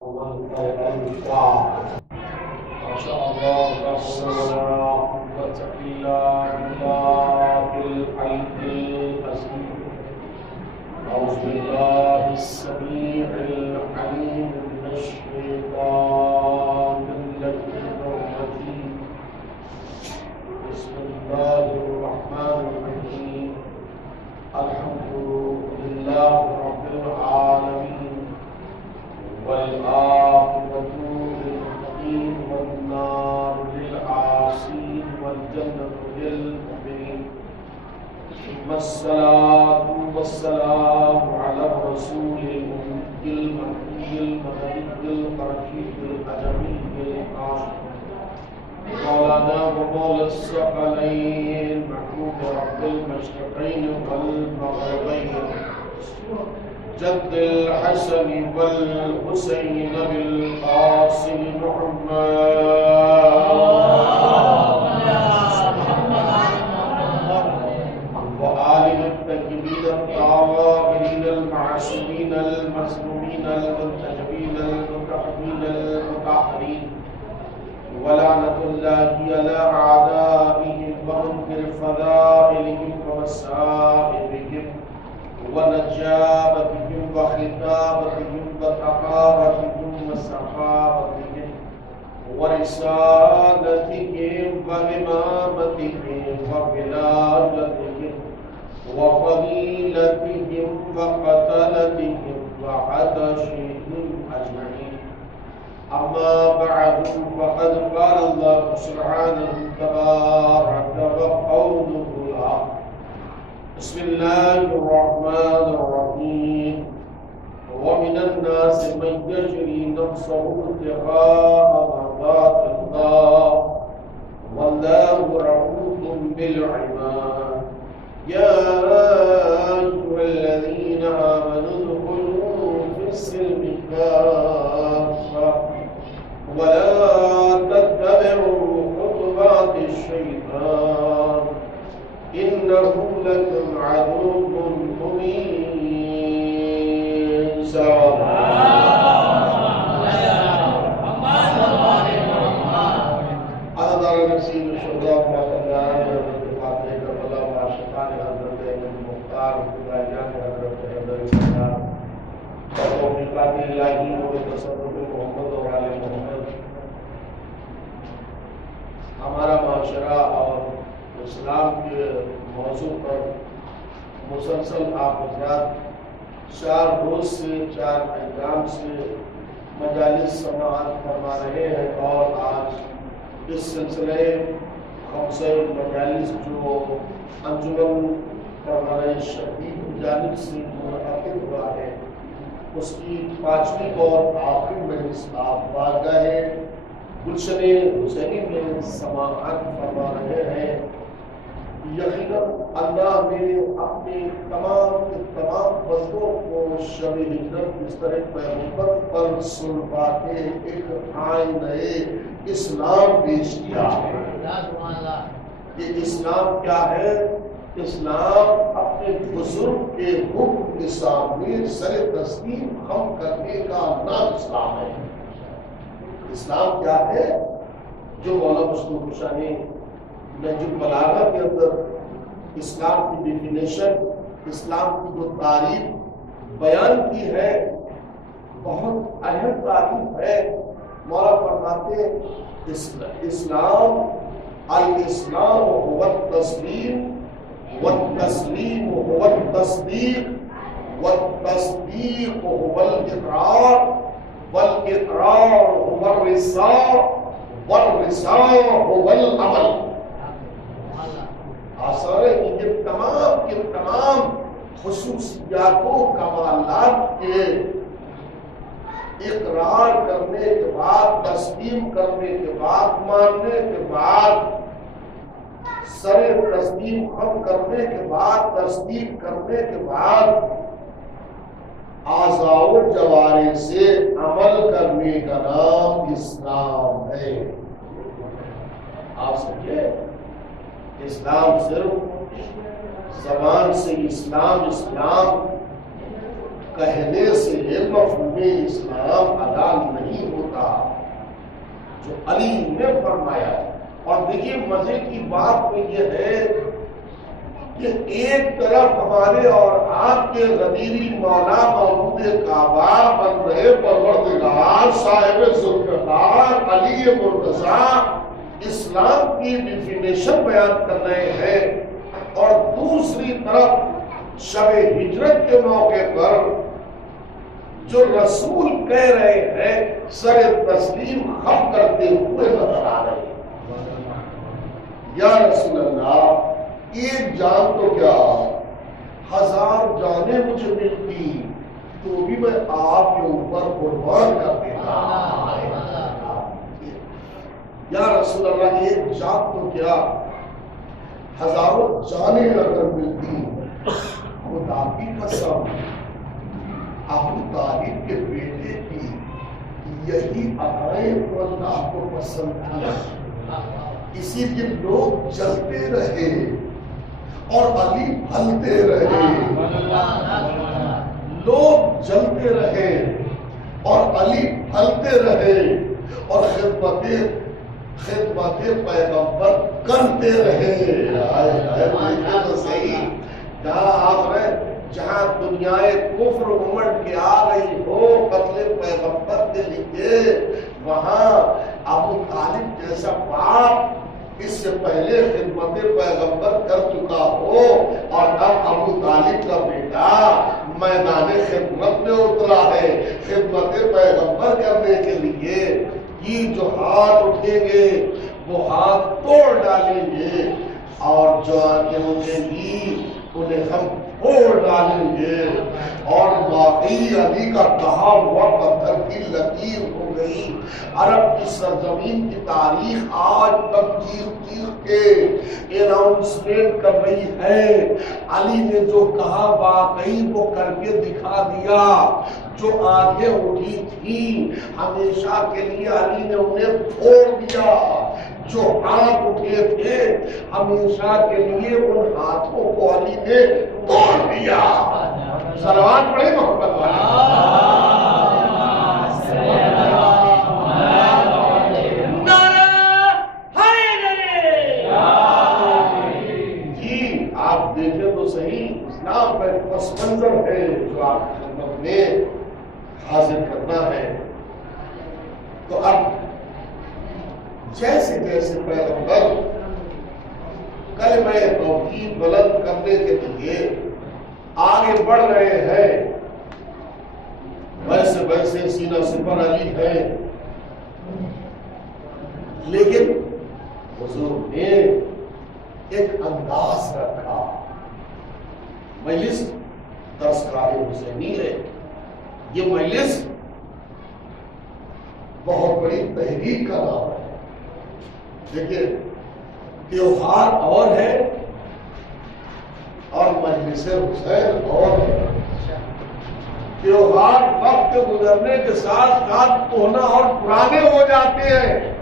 ومن خلق الإشراع ما شاء الله لا حول ولا قوة إلا بالله العلي العظيم. أعوذ بالله السميع العليم من الشيطان اللعين الرجيم. بسم الله الرحمن الرحيم. الحمد لله رب العالمين والعاقبة للمتقين والنار للعاصين والجنة للمؤمنين. ثم الصلاة والسلام على الرسول الأمي المهدي المهدي القرشي الأجمي القاسم مولانا ومولى الثقلين محمود رب المشرقين والمغربين جد الحسن والحسين بالقاسم محمد وآل الطيبين الطاهرين المعصومين المظلومين المنتجبين المتحمين المطهرين ولعنة الله على أعدائهم ومنكر فضائلهم ومسائبهم ونجابتهم وخطابتهم وثقافتهم وسخاوتهم ورسالتهم وإمامتهم وبلادتهم وفضيلتهم وقتلتهم وعطشهم أجمعين. أما بعد فقد قال الله سبحانه تبارك وقوله الحق. بسم الله الرحمن الرحيم. ومن الناس من يجري نفسه ابتغاء مرضات الله والله رؤوف بالعباد. يا أيها الذين آمنوا ادخلوا في السلم كافة ولا تتبعوا خطوات الشيطان إنه لكم عدو مبين. سلام عدد النسيم الشهداء والأبرار والاتفاق كربلاء وعاشقان حضرت المختار وفضائيان حضرت حیدر السلام وتوفیقات الہی وتصرف محمد وعلی محمد. ہمارا معاشرہ اور اسلام کے موضوع پر مسلسل آپ حضرات 4 روز سے 4 ایام سے مجالس سماعت فرما رہے ہیں اور آج اس سلسلے خمسہ مجالس جو انجمن فرمانۂ شدید کی جانب سے منعقد ہوا ہے اس کی 5ویں اور آخری مجلس آپ بارگاہ گلشن حسینی میں سماعت فرما رہے ہیں. یقیناً اللہ نے اپنے تمام بندوں کو شب ہجرت بستر پیغمبر پر سلوا کے ایک آئینہ اسلام پیش کیا ہے. یہ اسلام کیا ہے؟ اسلام اپنے بزرگ کے حکم کے سامنے سر تسلیم خم کرنے کا نام اسلام ہے. اسلام کیا ہے؟ جو مولانا مصطفیٰ کوشا نے نہج البلاغہ کے اندر اسلام کی ڈیفینیشن، اسلام کی جو تعریف بیان کی ہے بہت اہم تعریف ہے. مولا فرماتے اسلام الاسلام هو التسلیم والتسلیم هو التصدیق والتصدیق هو الاقرار والاقرار هو الرضا والرضا هو العمل. آثار یہ تمام خصوصیات و کمالات کے اقرار کرنے کے بعد، تسلیم کرنے کے بعد، ماننے کے بعد، سر تسلیم خم کرنے کے بعد، تصدیق کرنے کے بعد اعضاء و جوارح سے عمل کرنے کا نام اسلام ہے. آپ سمجھے؟ اسلام صرف زبان سے اسلام کہنے سے مفہوم اسلام ادا علی نے فرمایا. اور دیکھیے مزے کی بات تو یہ ہے کہ ایک طرف ہمارے اور آپ کے غدیری مولا مولود کعبہ بن رہے پروردگار صاحب ذوالفقار علی مرتضیٰ اسلام کی ڈیفینیشن بیان کر رہے ہیں، اور دوسری طرف شب ہجرت کے موقع پر جو رسول کہہ رہے ہیں سر تسلیم خم کرتے ہوئے نظر آ رہے ہیں. یا رسول اللہ، ایک جان تو کیا 1000 جانیں مجھے ملتی تو بھی میں آپ کے اوپر قربان کر دیتا. یا رسول اللہ، ایک جان تو کیا 1000 جانیں اگر ملتی، خدا کی قسم ابو طالب کے بیٹے کی یہی عقائد اللہ کو پسند تھی، اسی لیے لوگ جلتے رہے اور علی پھلتے رہے. لوگ جلتے رہے اور علی پھلتے رہے اور خدمت پیغمبر کرتے رہے. تو صحیح کہاں آخر جہاں دنیائے کفر امڑ کے آ گئی ہو قتل پیغمبر کے لیے، وہاں ابو طالب جیسا باپ اس سے پہلے خدمت پیغمبر کر چکا ہو، اور اب ابو طالب کا بیٹا میدان خدمت میں اترا ہے خدمت پیغمبر کرنے کے لیے. یہ جو ہاتھ اٹھیں گے وہ ہاتھ توڑ ڈالیں گے، اور جو آنکھیں اٹھیں گی انہیں ہم پھوڑ ڈالیں گے. اور واقعی علی کا کہا ہوا پتھر کی لکیر ہو گئی. عرب کی سرزمین کی تاریخ آج تک چیخ چیخ کے اناؤنسمنٹ کر رہی ہے علی نے جو کہا واقعی وہ کر کے دکھا دیا. جو آنکھیں اٹھی تھی ہمیشہ کے لیے علی نے انہیں پھوڑ دیا. جو ہاتھ اٹھے تھے ہمیشہ کے لیے ان ہاتھوں کو علی نے توڑ دیا. صلوات پڑھیں محمد والے. جی آپ دیکھیں تو صحیح، اسلام کا ایک پس منظر ہے جو آپ کی خدمت میں حاضر کرنا ہے. تو اب جیسے جیسے پیغمبر کلمہ توحید بلند کرنے کے لیے آگے بڑھ رہے ہیں، ویسے ویسے سینہ سپر علی ہے. لیکن حضور نے ایک انداز رکھا. مجلس درسگاہ حسینی ہے، یہ مجلس بہت بڑی تحریک کا نام ہے. دیکھیے تیوہار اور ہے اور مجلس حسین اور ہے. تیوہار وقت گزرنے کے ساتھ ساتھ ہونا اور پرانے ہو جاتے ہیں،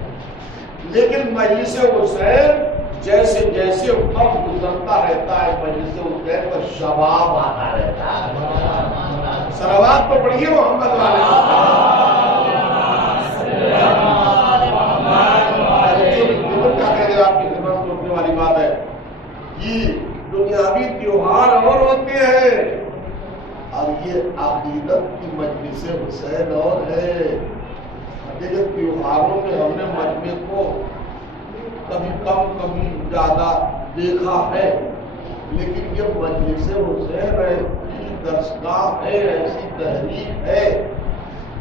لیکن مجلس حسین جیسے جیسے وقت گزرتا رہتا ہے مجلس حسین پر شباب آتا رہتا ہے. صلوات تو پڑھیے محمد والے. آپ کی خدمت روکنے والی بات ہے کہ دنیاوی تیوہار اور ہوتے ہیں، اب یہ عقیدت کی مجلس حسین اور ہے. دیکھیں تیوہاروں میں ہم نے مجمع کو کبھی کم کبھی زیادہ دیکھا ہے، لیکن یہ مجلس حسین ایسی درسگاہ ہے، ایسی تحریک ہے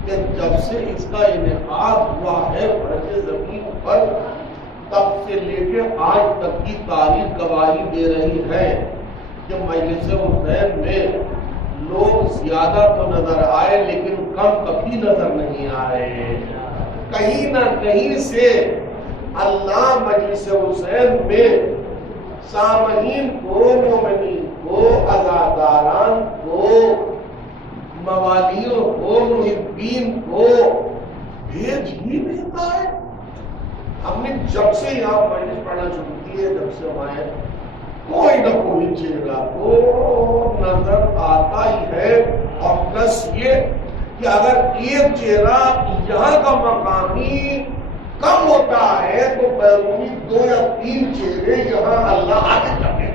کہ جب سے اس کا انعقاد ہوا ہے فرض زمین پر تب سے لے کے آج تک کی تاریخ گواہی دے رہی ہے کہ مجلس حسین میں لوگ زیادہ تو نظر آئے لیکن کم کبھی نظر نہیں آئے. کہیں نہ کہیں سے اللہ مجلس حسین میں سامعین کو، مومنین کو، عزاداران کو، موالیوں کو، محبین کو بھیج ہی دیتا ہے. ہم نے جب سے یہاں مجلس پڑھنا شروع کی ہے، جب سے ہمارے کوئی نہ کوئی چہرہ تو نظر آتا ہی ہے. اور پلس یہ کہ اگر ایک چہرہ یہاں کا مقامی کم ہوتا ہے تو بیرونی 2 یا 3 چہرے یہاں اللہ کے کرتے ہیں.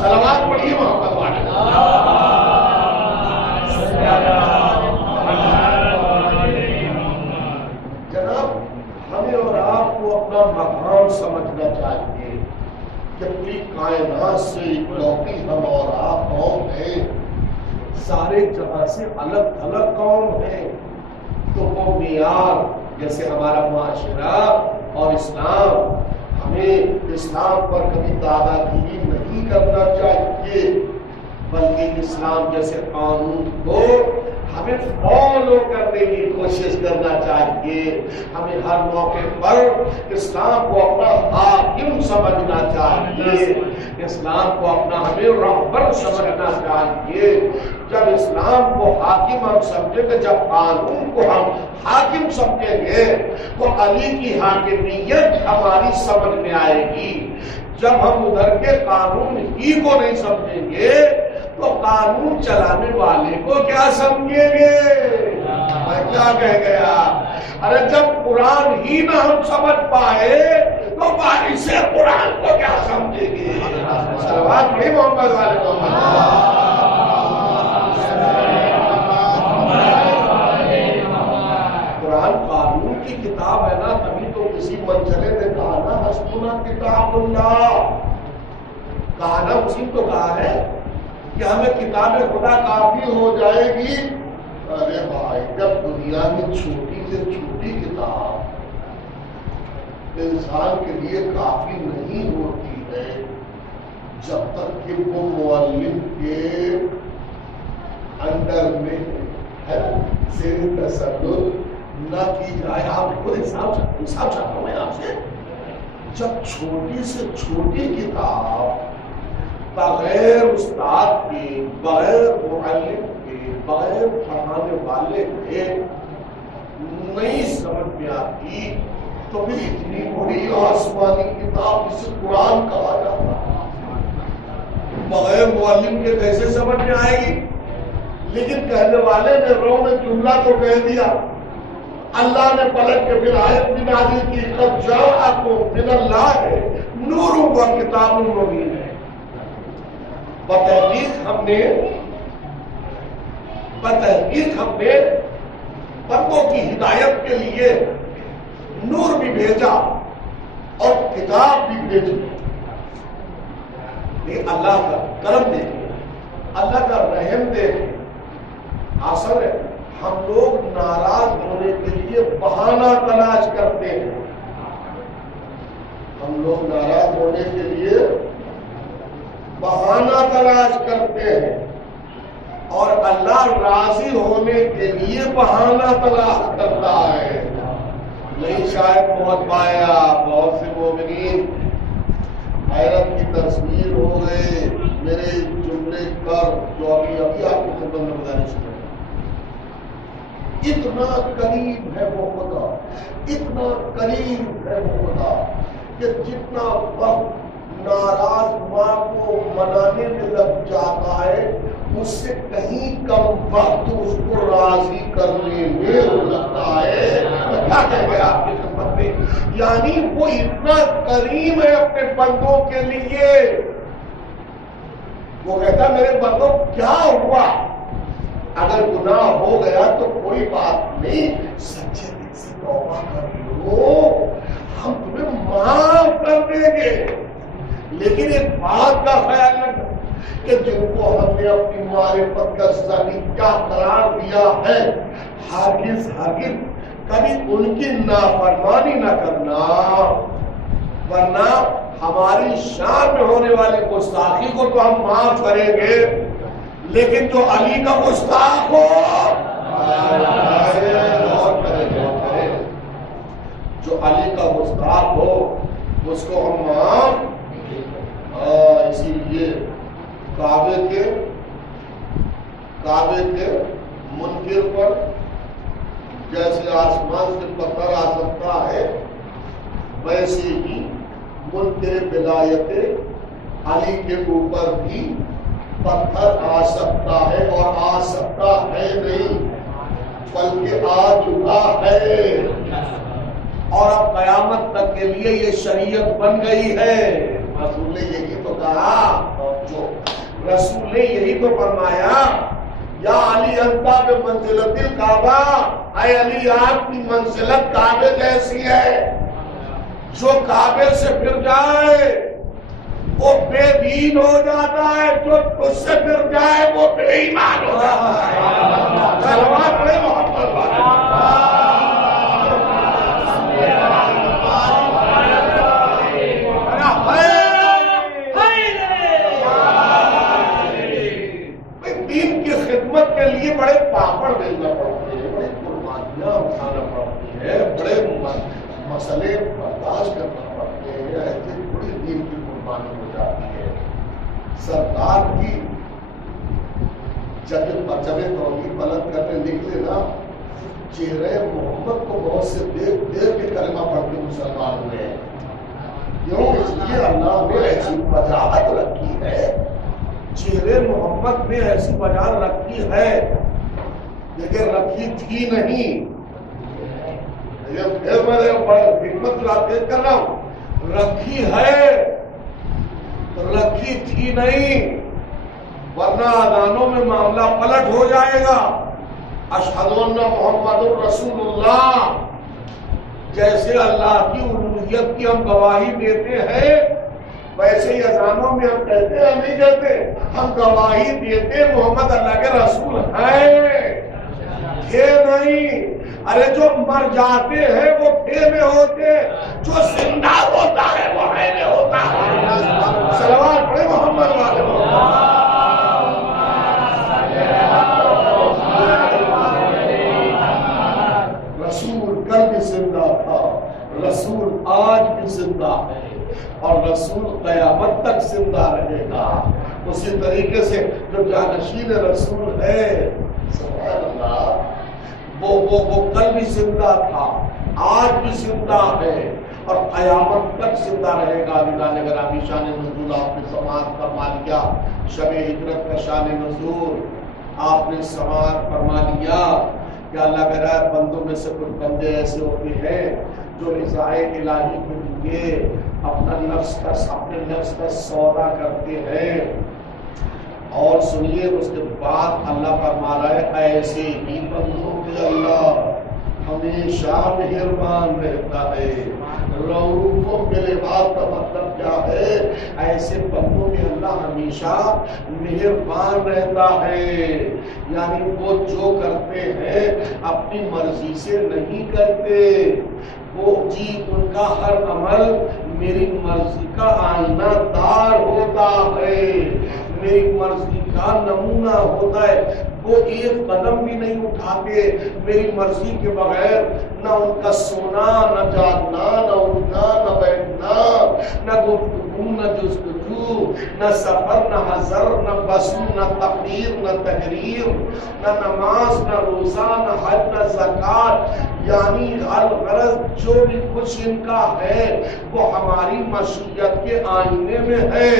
صلوات پڑھیے محمد والے. جناب ہمیں اور آپ کو اپنا مقام سمجھنا چاہیے کہ پوری کائنات سے اکلوتی ہم اور آپ قوم ہیں، سارے جگہ سے الگ الگ قوم ہیں. تو وہ معیار جیسے ہمارا معاشرہ اور اسلام، ہمیں اسلام پر کبھی دادا گیری نہیں کرنا چاہیے، بلکہ اسلام جیسے قانون کو ہمیں فالو کرنے کی کوشش کرنا چاہیے. ہمیں ہر موقع پر اسلام کو اپنا حاکم سمجھنا چاہیے، اسلام کو اپنا ہمیں رہبر سمجھنا چاہیے. جب اسلام کو حاکم ہم سمجھیں گے، جب قانون کو ہم حاکم سمجھیں گے تو علی کی حاکمیت ہماری سمجھ میں آئے گی. جب ہم ادھر کے قانون ہی کو نہیں سمجھیں گے تو قانون چلانے والے کو کیا سمجھیں گے؟ میں کیا کہہ گیا؟ ارے جب قرآن ہی نہ ہم سمجھ پائے تو باقی سے قرآن کو کیا سمجھیں گے؟ صلوات نہیں محمد والے محمد. قرآن قانون کی کتاب ہے نا، تبھی تو کسی منچلے نے کہا نا حسبنا کتاب اللہ. کہا نا، اسی تو کہا ہے کہ ہمیں کتاب خدا کافی ہو جائے گی. ارے بھائی، جب دنیا میں چھوٹی سے چھوٹی کتاب انسان کے لیے کافی نہیں ہوتی ہے، جب تک کہ وہ معلم کے اندر میں زیر تسلط نہ کی جائے. آپ کو انصاف چاہتا ہوں میں آپ سے. جب چھوٹی سے چھوٹی کتاب بغیر استاد کے، بغیر معلم کے، بغیر پڑھانے والے کے نہیں سمجھ میں آتی تو پھر اتنی بڑی آسمانی کتاب جسے قرآن کہا جاتا بغیر معلم کے کیسے سمجھ میں آئے گی؟ لیکن کہنے والے نے رو میں جملہ تو کہہ دیا. اللہ نے پلٹ کے پھر آیت بھی نازل کی، قد جاءکم من اللہ نور و کتاب مبین. بتحقیق ہم نے بندوں کی ہدایت کے لیے نور بھی بھیجا اور کتاب بھی بھیجی. یہ اللہ کا کرم دیکھیں، اللہ کا رحم دیکھیں. اصل ہے ہم لوگ ناراض ہونے کے لیے بہانہ تلاش کرتے ہیں. ہم لوگ ناراض ہونے کے لیے بہانہ تلاش کرتے ہیں اور اللہ راضی ہونے کے لیے بہانہ تلاش کرتا ہے. نہیں شاید پہنچ پایا. بہت سے مومنین حیرت کی تصویر ہو گئے میرے جملے پر جو ابھی آپ کی خدمت میں گزارش کریں. اتنا قریب ہے وہ خدا، اتنا قریب ہے وہ خدا کہ جتنا وقت ناراض ماں کو منانے میں لگ جاتا ہے اس سے کہیں کم وقت اس کو راضی کرنے میں لگتا ہے. کیا کہہ گیا آپ کی خدمت میں؟ یعنی وہ اتنا کریم ہے اپنے بندوں کے لیے. وہ کہتا میرے بندوں کیا ہوا؟ اگر گناہ ہو گیا تو کوئی بات نہیں، سچے دل سے توبہ کر لو، ہم تمہیں معاف کر دیں گے. لیکن ایک بات کا خیال رکھنا کہ جن کو ہم نے اپنی معرفت کا ذریعہ قرار دیا ہے، ہرگز کبھی ان کی نافرمانی نہ کرنا، ورنہ ہماری شان میں ہونے والی گستاخی کو تو ہم معاف کریں گے، لیکن جو علی کا گستاخ ہو جو علی کا گستاخ ہو اس کو ہم معاف. اسی لیے کعبے کے منکر پر جیسے آسمان سے پتھر آ سکتا ہے، ویسے ہی منکر ولایت علی کے اوپر بھی پتھر آ سکتا ہے، اور آ سکتا ہے نہیں بلکہ آ چکا ہے. اور اب قیامت تک کے لیے یہ شریعت بن گئی ہے۔ رسول نے یہی تو کہا، جو رسول نے یہی تو فرمایا، یا علی انت بمنزلۃ الکعبہ، اے علی آپ کی منزلت کعبے جیسی ہے۔ جو کعبے سے پھر جائے وہ بے دین ہو جاتا ہے، جو تجھ سے پھر جائے وہ بے ایمان ہو جاتا ہے۔ صلوات پڑھیں محمد والے۔ دین کی خدمت کے لیے بڑے پاپڑ دینا پڑتے ہیں، بڑے قربانیاں اٹھانا پڑتی ہے، بڑے مسئلے برداشت کرنا پڑتے ہیں، ایسی بڑی دین کی قربانی ہو جاتی ہے۔ سرکار کی جب توحید بلند کرنے نکلے نا، چہرے محمد کو بہت سے دیکھ کے کلمہ پڑھ کے مسلمان ہوئے ہیں۔ کیوں؟ اس لیے اللہ نے ایسی وجاہت رکھی ہے، چہرے محمد نے ایسی وجہ رکھی ہے، لیکن رکھی تھی نہیں۔ پھر میں بڑا حکمت جو آپ دیکھ کر رہا ہوں، رکھی ہے، رکھی تھی نہیں، ورنہ اذانوں میں معاملہ پلٹ ہو جائے گا۔ اشہد ان محمد الرسول اللہ، جیسے اللہ کی الوہیت کی ہم گواہی دیتے ہیں، ویسے ہی اذانوں میں ہم کہتے ہیں، ہم نہیں کہتے، ہم گواہی دیتے محمد اللہ کے رسول ہیں، تھے نہیں۔ ارے جو مر جاتے ہیں وہ تھے میں ہوتے، جو زندہ ہوتا ہے وہ ہے میں ہوتا ہے۔ صلوات پڑھیں محمد والے۔ رسول کل بھی زندہ تھا، رسول آج بھی زندہ ہے، اور رسول قیامت تک زندہ رہے گا۔ اسی طریقے سے جو جانشین رسول ہے، سبحان اللہ، وہ کل بھی زندہ تھا، آج بھی زندہ ہے، اور قیامت تک زندہ رہے گا۔ اللہ گرامی شان نزول آپ نے سماعت فرما لیا، شب ہجرت کا شان نزول آپ نے سماعت فرما لیا کہ اللہ کے رائے بندوں میں سے کچھ بندے ایسے ہوتے ہیں جو رضا الہی کے لیے اپنے نفس کا سودا کرتے ہیں۔ اور سنیے اس کے بعد اللہ فرما رہا ہے، ایسے ہی بندوں پہ اللہ ہمیشہ مہربان رہتا ہے۔ رؤوف بالعباد کا مطلب کیا ہے؟ ایسے بندوں میں اللہ ہمیشہ مہربان رہتا ہے، یعنی وہ جو کرتے ہیں اپنی مرضی سے نہیں کرتے، وہ جی ان کا ہر عمل میری مرضی کا آئینہ دار ہوتا ہے، میری مرضی کا نمونہ ہوتا ہے۔ وہ ایک قدم بھی نہیں اٹھاتے میری مرضی کے بغیر، نہ ان کا سونا، نہ جاگنا، نہ اٹھنا، نہ بیٹھنا، نہ گفتگو، نہ جستجو، نہ سفر، نہ حضر، نہ بسو، نہ تقریر، نہ تحریر، نہ نماز، نہ روزہ، نہ حج، نہ زکوٰۃ، یعنی الغرض جو بھی کچھ ان کا ہے وہ ہماری مشیت کے آئینے میں ہے۔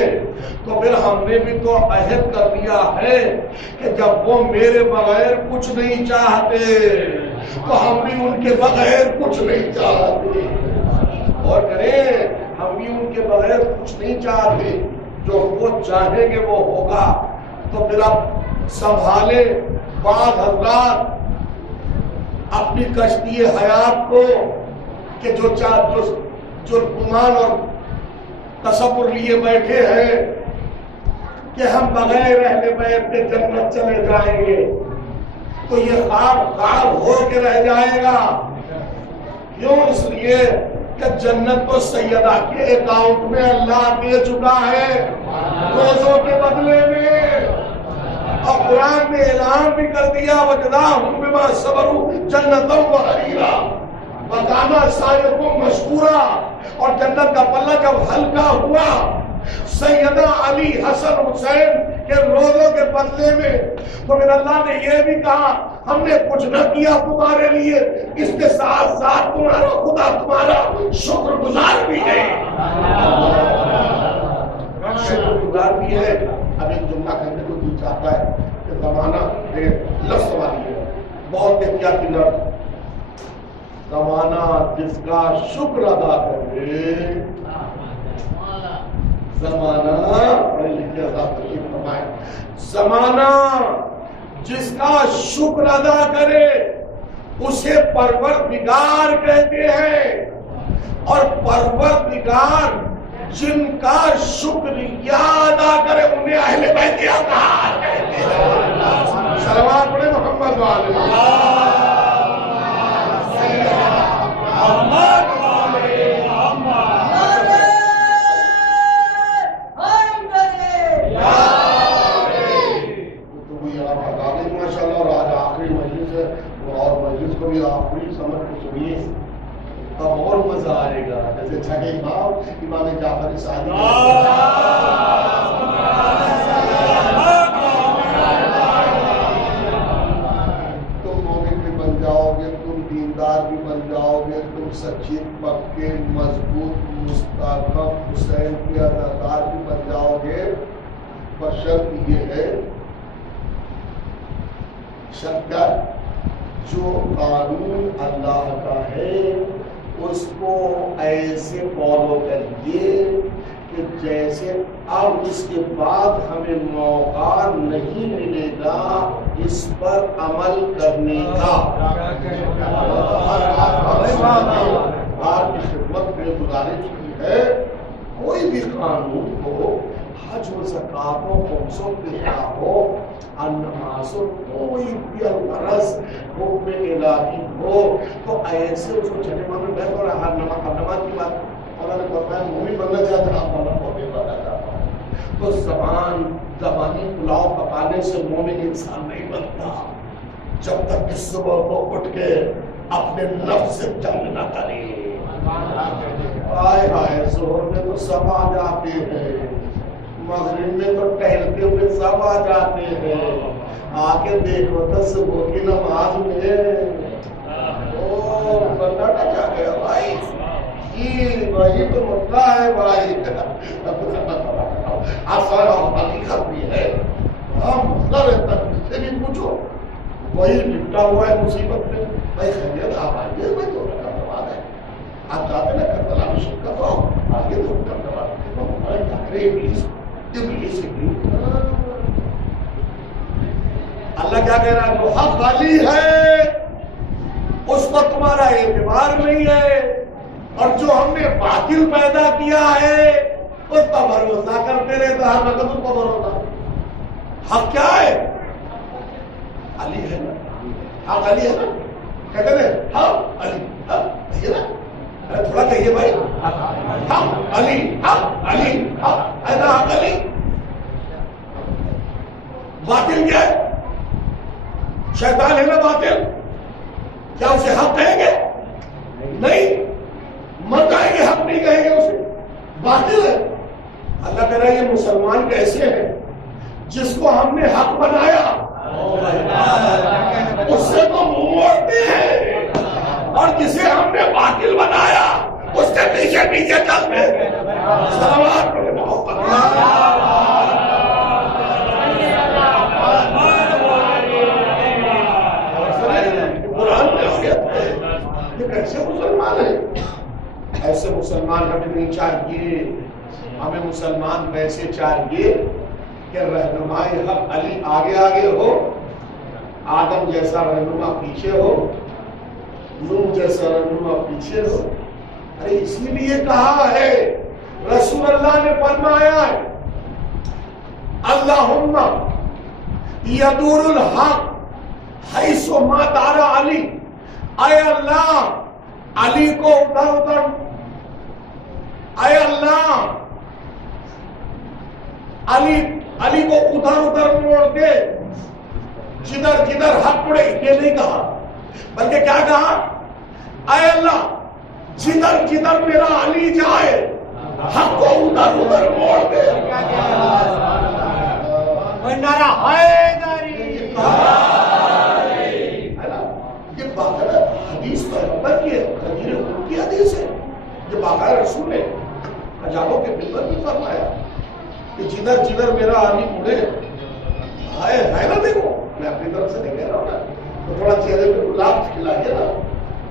تو پھر ہم نے بھی تو عہد کر لیا ہے کہ جب وہ میرے بغیر کچھ نہیں چاہتے تو ہم بھی ان کے بغیر کچھ نہیں چاہتے۔ اور کریں، ہم بھی ان کے بغیر کچھ نہیں چاہتے، جو وہ چاہیں گے وہ ہوگا۔ تو پھر اب سنبھالے بعض حضرات اپنی کشتی حیات کو کہ جو گمان اور تصور لیے بیٹھے ہیں کہ ہم بغیر اہل بیت کے جنت چلے جائیں گے، تو یہ خواب ہو کے رہ جائے گا۔ کیوں؟ اس لیے کہ جنت تو سیدہ کے اکاؤنٹ میں اللہ دے چکا ہے روزوں کے بدلے میں، اور قرآن نے اعلان بھی کر دیا وَجَزَاهُم بِمَا صَبَرُوا جَنَّةً وَحَرِيرًا وَكَانَ سَعْيُهُم مَشْكُورًا۔ اور جنت کا پلہ جب ہلکا ہوا سیدہ علی حسن حسین کے روزوں کے بدلے میں، تو پھر اللہ نے یہ بھی کہا ہم نے کچھ نہ کیا تمہارے لیے، اس کے ساتھ ساتھ تمہارا خدا تمہارا شکر گزار بھی ہے، شکر گزار بھی ہے۔ اب ایک جملہ کہنے کو دل چاہتا ہے کہ زمانہ لفظ والی ہے، بہت احتیاطی لفظ، زمانہ جس کا شکر ادا کرے، زمانہ زمانہ جس کا شکر ادا کرے اسے پروردگار کہتے ہیں، اور پروردگار جن کا شکریہ ادا کرے انہیں اہل بیت اطہار کہتے ہیں۔ صلوات پڑھیں محمد والے آخری سمجھ کو سنیے، اب اور مزہ آئے گا، جیسے چھٹے امام جعفر صادق تم مومن بھی بن جاؤ گے، تم دیندار بھی بن جاؤ گے، تم سچے پکے مضبوط مستحکم حسین کے اداکار بھی بن جاؤ گے، بشرط یہ ہے شرط جو قانون اللہ کا ہے اس کو ایسے فالو کریے کہ جیسے اب اس کے بعد ہمیں موقع نہیں ملے گا اس پر عمل کرنے کا۔ آپ کی خدمت میں گزارش کی ہے، کوئی بھی قانون ہو، حج و زکات و خمس و فدیہ ہو، النماز کوئی بھی الغرض حکم الہی ہو، تو ایسے اس کو چھٹے ماہ میں بیٹھ اور ہر نماز کی بات اللہ نے فرمایا مومن بننا چاہتا ہے، آپ اللہ کو بھی بننا چاہتا ہوں، تو زبانی پلاؤ پکانے سے مومن انسان نہیں بنتا جب تک کہ صبح کو اٹھ کے اپنے نفس سے جنگ نہ کرے۔ آئے ہائے ظہر میں تو سب آ جاتے ہیں، مغرب میں تو ٹہلتے ہوئے سب آ جاتے ہیں، آ کے دیکھو تو صبح کی نماز میں بندہ ٹچا گیا بھائی، وہی تو مسئلہ ہے بھائی۔ حقیقت بھی ہے، مسئلہ رہتا ہے، اس سے بھی پوچھو، وہی لپٹا ہوا ہے مصیبت میں، بھائی خیریت آپ آئیے، میں تو نماز ہے، آپ جاتے نا کربلا میں شرکت ہو، آگے تو اللہ کیا کہہ رہا ہے؟ جو حق والی ہے اس پر تمہارا اعتبار نہیں ہے، اور جو ہم نے باطل پیدا کیا ہے اس پر بھروسہ کرتے رہے، تو ہر وقت اس پر بھروسہ۔ حق کیا ہے؟ علی ہے نا، حق علی ہے نا، کہتے ہیں حق علی، حق ہے نا، تھوڑا کہیے بھائی، حق علی، حق علی، حق ہے نا، حق علی۔ باطل کیا ہے؟ شیطان ہے نا باطل، کیا اسے حق کہیں گے؟ نہیں، مت کہیں گے، حق نہیں کہیں گے اسے، باطل ہے۔ اللہ کہہ رہا ہے یہ مسلمان کیسے ہیں جس کو ہم نے حق بنایا اس سے تو موڑتے ہیں، اور جسے ہم نے باطل بنایا اس کے پیچھے پیچھے چلتے ہیں۔ صلوات پڑھیں محمد۔ قرآن میں آیت ہے، یہ کیسے مسلمان ہیں؟ ایسے مسلمان ہمیں نہیں چاہیے، ہمیں مسلمان ویسے چاہیے کہ رہنمائی حق علی آگے آگے ہو، آدم جیسا رہنما پیچھے ہو، نوح جیسا رہنما پیچھے ہو۔ ارے اسی لیے کہا ہے، رسول اللہ نے فرمایا ہے اللہم یدور الحق حیث ما دار علی، اے اللہ علی کو ادھر ادھر، اے اللہ علی کو ادھر ادھر موڑ دے، جدھر جدھر حق پڑے، یہ نہیں کہا بلکہ کیا کہا؟ اے اللہ جدھر جدھر میرا علی جائے حق کو ادھر ادھر موڑ دے۔ نعرہ حیدری، یہ باقاعدہ حدیث پیغمبر کی ہے، خدیر خود کی حدیث ہے، یہ باقاعدہ رسول نے ہزاروں کے ممبر بھی فرمایا کہ جدھر جدھر میرا علی مڑے، ہے نا، دیکھو میں اپنی طرف سے نہیں کہہ رہا ہوں نا، تو تھوڑا چہرے پہ گلاب کھلائیے نا،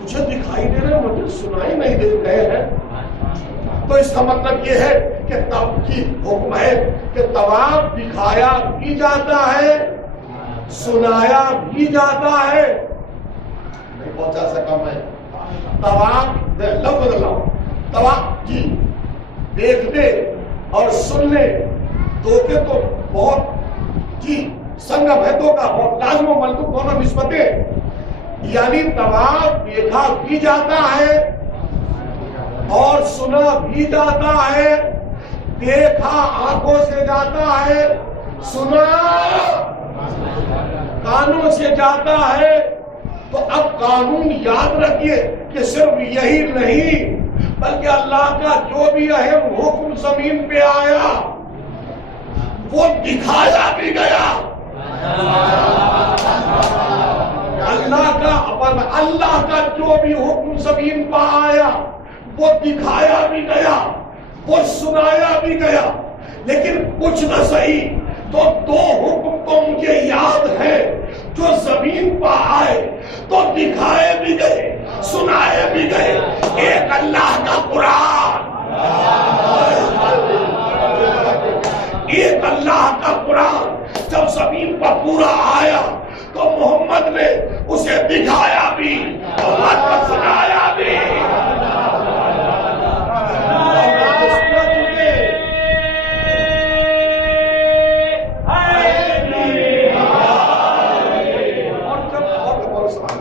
تجھے دکھائی دے رہے مجھے سنائی نہیں دے رہے ہیں. تو اس کا مطلب یہ ہے کہ کی حکم ہے کہ طواف دکھایا بھی جاتا ہے سنایا بھی جاتا ہے. نہیں پہنچا سکا میں. طواف لفظ لاؤ. طواف جی دیکھنے اور سننے دو کے تو بہت جی سنگم ہے دو کا بہت لازم و ملزوم دونوں نسبتیں. یعنی طواف دیکھا بھی جاتا ہے اور سنا بھی جاتا ہے. دیکھا آنکھوں سے جاتا ہے سنا کانوں سے جاتا ہے. تو اب قانون یاد رکھیے کہ صرف یہی نہیں بلکہ اللہ کا جو بھی اہم حکم زمین پہ آیا وہ دکھایا بھی گیا. اللہ کا جو بھی حکم زمین پہ آیا وہ دکھایا بھی گیا وہ سنایا بھی گیا. لیکن کچھ نہ صحیح تو دو حکم تو مجھے یاد ہے جو زمین پہ آئے تو دکھائے بھی گئے سنائے بھی گئے. ایک اللہ کا قرآن, ایک اللہ کا قرآن جب زمین پر پورا آیا تو محمد نے اسے دکھایا بھی اور سنایا بھی.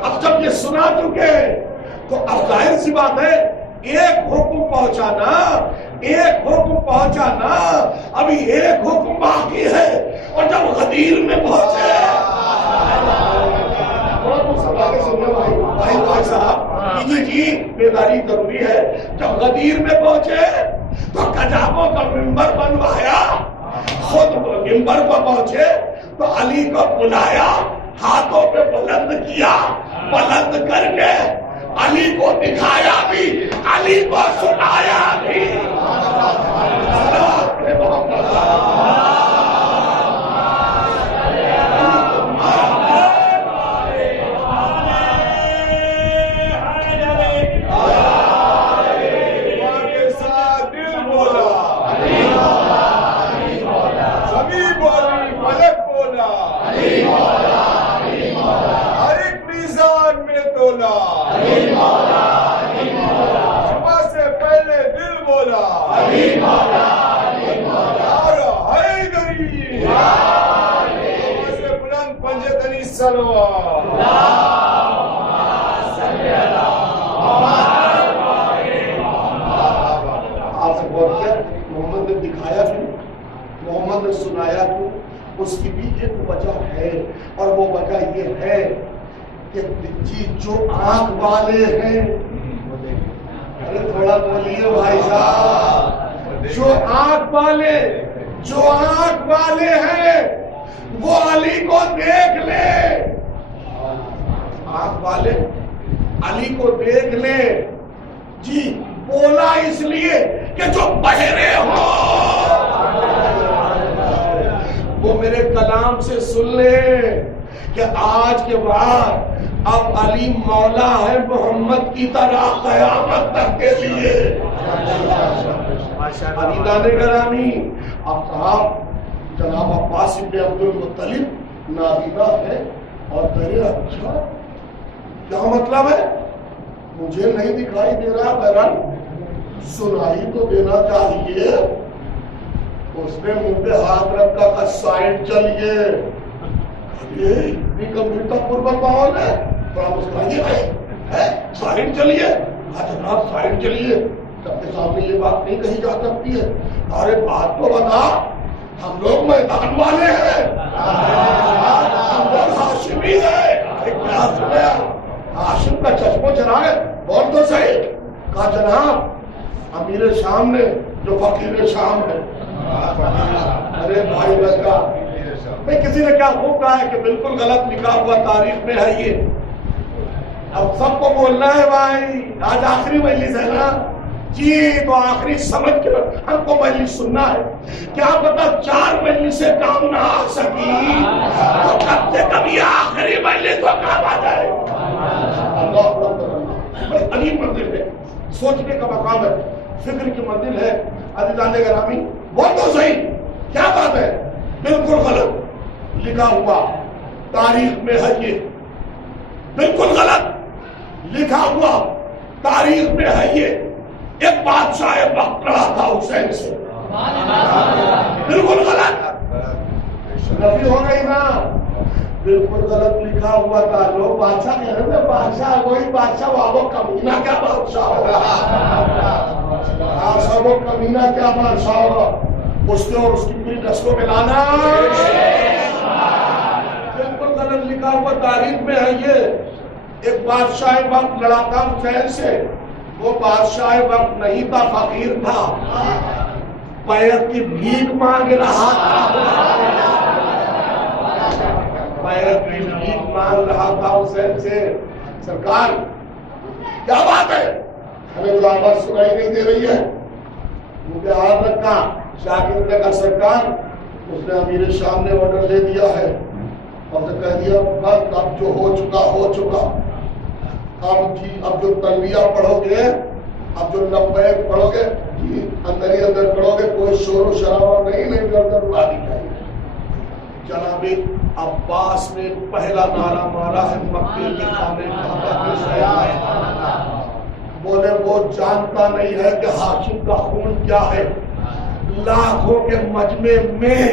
اب جب یہ سنا چکے تو اب ظاہر سی بات ہے ایک حکم پہنچانا ایک حکم پہنچانا ابھی ایک حکم باقی ہے. اور جب غدیر میں پہنچے بھائی صاحب جی بیداری ضروری ہے. جب غدیر میں پہنچے تو کجابوں کا منبر بنوایا. خود منبر پر پہنچے تو علی کو بلایا ہاتھوں پہ بلند کیا. بلند کر کے علی کو دکھایا بھی علی کو سنایا بھی. محمد نے دکھایا بھی محمد نے سنایا بھی. اس کی بھی ایک وجہ ہے اور وہ وجہ یہ ہے کہ جی جو آنکھ والے ہیں ارے تھوڑا بولیے بھائی صاحب جو آنکھ والے ہیں وہ علی کو دیکھ لے. آنکھ والے علی کو دیکھ لے. جی بولا اس لیے کہ جو بہرے ہو وہ میرے کلام سے سن لے کہ آج کے بعد اب علی مولا ہے محمد کی طرح قیامت تک کے لیے. علیدان گرامی اب صاحب جناب عباس بن عبد المطلب نابینا ہے اور کہے اچھا کیا مطلب ہے مجھے نہیں دکھائی دے رہا بہرحال سنائی تو دینا چاہیے. اس نے منہ پہ ہاتھ رکھا کہ سائڈ چلیے. یہ اتنی گمبھیرتا پوروک ماحول ہے تھوڑا مسکرائیے بھائی سائڈ چلیے. جناب سائڈ چلیے سب کے سامنے یہ بات نہیں کہی جا سکتی ہے. ارے بات تو بتا ہم لوگ میدان والے ہیں ہم لوگ ہاشمی ہیں. کیا سنا ہاشم کا چشمہ چراغ بول تو صحیح. کہا جناب امیر شام نے جو فقیر شام ہے. ارے بھائی لگا میں کسی نے کیا خوب کہا ہے کہ بالکل غلط لکھا ہوا تاریخ میں ہے یہ. اب سب کو بولنا ہے بھائی آج آخری مجلس ہے نا جی تو آخری سمجھ کے ہم کو مجلس سننا ہے. کیا پتا 4 مجلس سے کام نہ آ سکی تو کب سے کبھی آخری مجلس تو کام آ جائے. عجیب منزل ہے، سوچنے کا مقام ہے، فکر کی منزل ہے۔ عزیزان گرامی بول تو صحیح، کیا بات ہے؟ بالکل غلط لکھا ہوا تاریخ میں ہے، یہ بالکل غلط لکھا ہوا تاریخ میں ہے۔ یہ ایک بادشاہ وقت رہا تھا حسین سے، بالکل غلط، نفی ہو گئی نا، بالکل غلط لکھا ہوا تھا۔ لوگ بادشاہ کہہ رہے ہیں، بادشاہ وہی بادشاہ، وہ کمینہ کیا بادشاہ ہوگا، سب وہ کمینہ کیا بادشاہ ہوگا، اس نے اور اس کی پوری نسلوں میں لانا، بالکل غلط لکھا ہوا تاریخ میں ہے۔ یہ ایک بادشاہ وقت لڑا تھا حسین سے، وہ بادشاہ وقت نہیں تھا، فقیر تھا، بیعت کی بھیک مانگ رہا تھا، بیعت کی بھیک مانگ رہا تھا حسین سے۔ سرکار کیا بات ہے، ہمیں مداوت سنائی نہیں دے رہی ہے؟ مجھے ہاتھ رکھا، شاکر نے کہا سرکار اس نے امیر شام نے آرڈر دے دیا ہے، اور نے کہہ دیا بس اب جو ہو چکا ہو چکا، اب جو تلبیہ پڑھو گے، اب جو لبیک پڑھو گے، اندر ہی اندر پڑھو گے، کوئی شور و شرابہ نہیں، اندر اڑا دی جائے۔ جناب عباس نے پہلا نعرہ مارا ہے مکے کے خانے کعبہ کے سیاح، بولے وہ جانتا نہیں ہے کہ ہاشم کا خون کیا ہے۔ لاکھوں کے مجمع میں،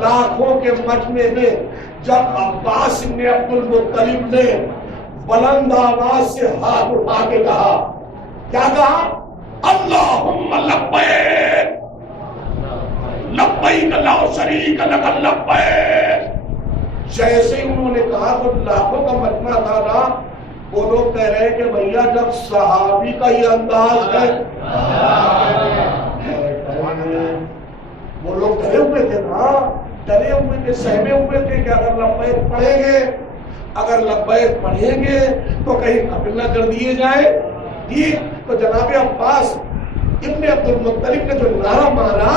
لاکھوں کے مجمع میں جب عباس نے عبد المطلب نے بلند آواز سے ہاتھ اٹھا کے کہا، کیا کہا؟ اللہم لبیک لبیک لا شریک لک لبیک۔ جیسے ہی انہوں نے کہا تو لاکھوں کا مجمع تھا نا، وہ لوگ کہہ رہے کہ بھیا جب صحابی کا یہ انداز ہے، وہ لوگ ڈرے ہوئے تھے نا، ڈرے ہوئے تھے، سہمے ہوئے تھے کہ اگر لبیک پڑھیں گے، اگر لبیک پڑھیں گے تو کہیں قتل نہ کر دیے جائے۔ ٹھیک، تو جناب عباس ابن عبد المطلب نے جو نعرہ مارا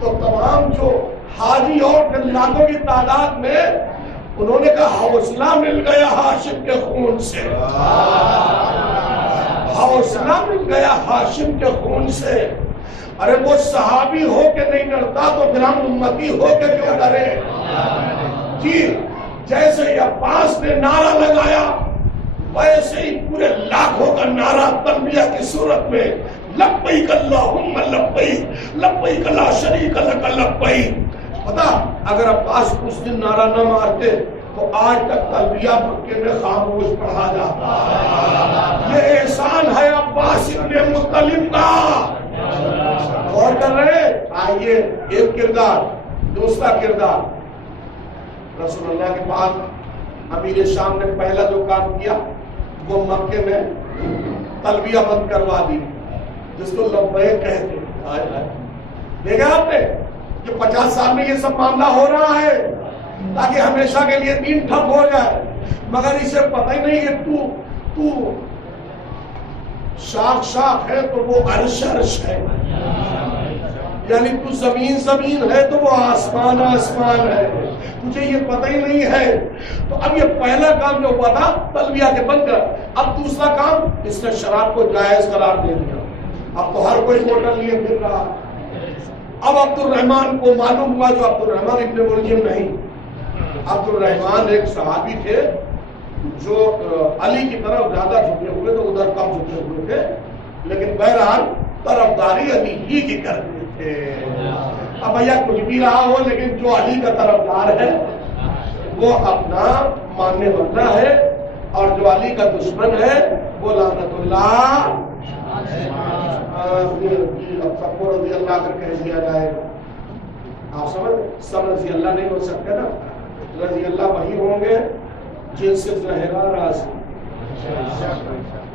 تو تمام جو حاجی اور لاکھوں کی تعداد میں انہوں نے کہا حوصلہ مل گیا ہاشم کے خون سے، حوصلہ مل گیا ہاشم کے خون سے۔ ارے وہ صحابی ہو کے نہیں ڈرتا تو پھر ہم امتی ہو کے کیوں ڈرے؟ جی جیسے ہی عباس نے نعرہ لگایا ویسے ہی پورے لاکھوں کا نعرہ تلبیہ کی صورت میں، لبیک اللہم لبیک لبیک لا شریک لک لبیک۔ پتا اگر عباس اس دن نعرہ نہ مارتے تو آج تک تلبیہ مکے میں خاموش پڑھا جاتا۔ یہ احسان ہے عباس ابن مطلب کا۔ غور کر رہے؟ آئیے ایک کردار، دوسرا کردار، رسول اللہ کے بعد امیر شام نے پہلا جو کام کیا وہ مکے میں تلبیہ بند کروا دی، جس کو لبیک کہتے ہیں۔ دیکھا آپ نے کہ 50 سال میں یہ سب معاملہ ہو رہا ہے تاکہ ہمیشہ کے لیے دین ٹھپ ہو جائے، مگر اسے پتہ ہی نہیں کہ تو شاخ شاخ ہے تو وہ عرش عرش ہے، یعنی تو زمین زمین ہے تو وہ آسمان آسمان ہے، تجھے یہ پتہ ہی نہیں ہے۔ تو اب یہ پہلا کام جو ہوا تھا تلبیہ کے بند کر، اب دوسرا کام اس نے شراب کو جائز قرار دے دیا۔ اب تو ہر کوئی بوتل لیے پھر رہا۔ اب عبد الرحمن کو معلوم ہوا، جو عبد الرحمن ابن ملجم نہیں، عبد الرحمن ایک صحابی تھے جو علی کی طرف زیادہ جھکے ہوئے تو ادھر کم جھکے ہوئے تھے، لیکن بہرحال طرفداری علی ہی کی کرتے تھے۔ اب بھیا کچھ بھی رہا ہو لیکن جو علی کا طرفدار ہے وہ اپنا ماننے والا ہے، اور جو علی کا دشمن ہے وہ لعنت اللہ سب کو رضی اللہ کر کہہ دیا جائے گا۔ آپ سمجھ، سب رضی اللہ نہیں ہو سکتے نا، رضی اللہ وہی ہوں گے جن سے ظاہرہ راز۔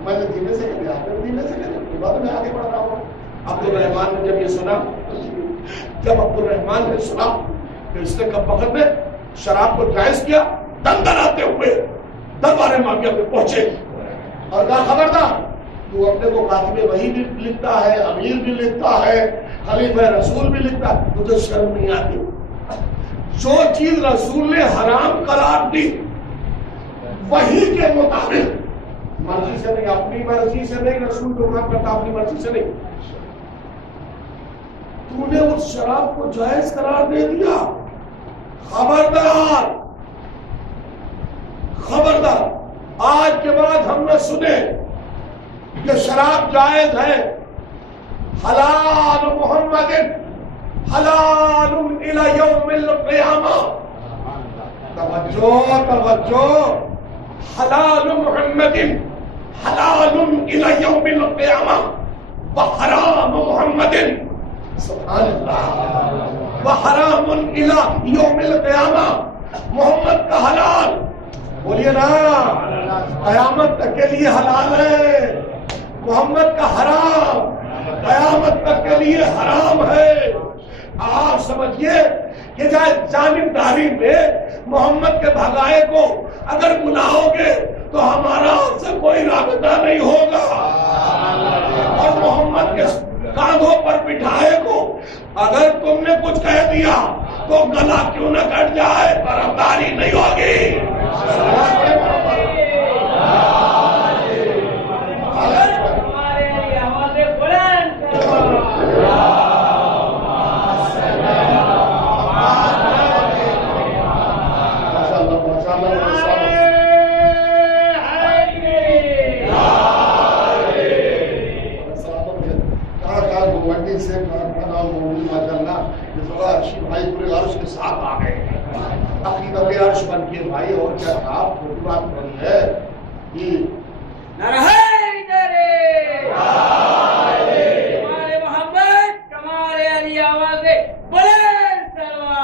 میں نے دھیمے سے کہہ دیا، دھیمے سے کہہ دیا، بعد میں آگے بڑھ رہا ہوں۔ عبد الرحمن نے جب یہ سنا، جب عبد الرحمن نے سنا کہ اس نے کب وقت میں شراب کو جائز کیا، دندر آتے ہوئے دربار معاویہ پہ پہنچے اور کہا خبردار، تو اپنے کو کاتب وحی بھی لکھتا ہے، امیر بھی لکھتا ہے، خلیفہ رسول بھی لکھتا ہے، تجھے شرم نہیں آتی؟ جو چیز رسول نے حرام قرار دی وحی کے مطابق مرضی سے نہیں، اپنی مرضی سے نہیں، رسول جو کام کرتا اپنی مرضی سے نہیں. تو نے اس شراب کو جائز قرار دے دیا. خبردار خبردار، آج کے بعد ہم نہ سنے کہ شراب جائز ہے. حلال محمد حلال الی یوم القیامہ. توجہ توجہ، حلال محمد حلال الی یوم القیامہ وحرام محمد سبحان اللہ وحرام الی یوم القیامہ. محمد کا حلال بولیے نا، قیامت تک کے لیے حلال ہے. محمد کا حرام قیامت تک کے لیے حرام ہے. آپ سمجھیے کہ جانبداری میں محمد کے بھگائے کو اگر بلاؤ گے تو ہمارا آپ سے کوئی رابطہ نہیں ہوگا، اور محمد کے کاندھوں پر بٹھائے کو اگر تم نے کچھ کہہ دیا تو گلا کیوں نہ کٹ جائے، طرفداری نہیں ہوگی. عرش بن کے بھائی اور کیا تھا بات کرنی ہے. کمال محمد کمال علی آواز بلند سلوات.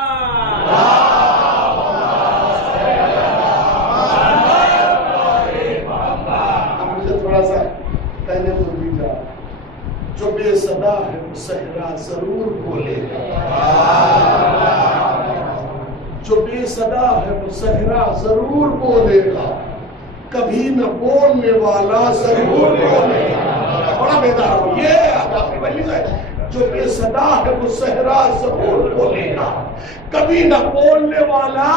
مجھے تھوڑا سا کہنے تو دیجیے، جو بے صدا ہے وہ صحرا ضرور بولے گا. جو بے صدا ہے وہ صحرا ضرور بولے گا. کبھی نہ بولنے والا ضرور بولے گا. بڑا بیدار ہو یہ. جو بے صدا ہے وہ صحرا ضرور بولے گا. کبھی نہ بولنے والا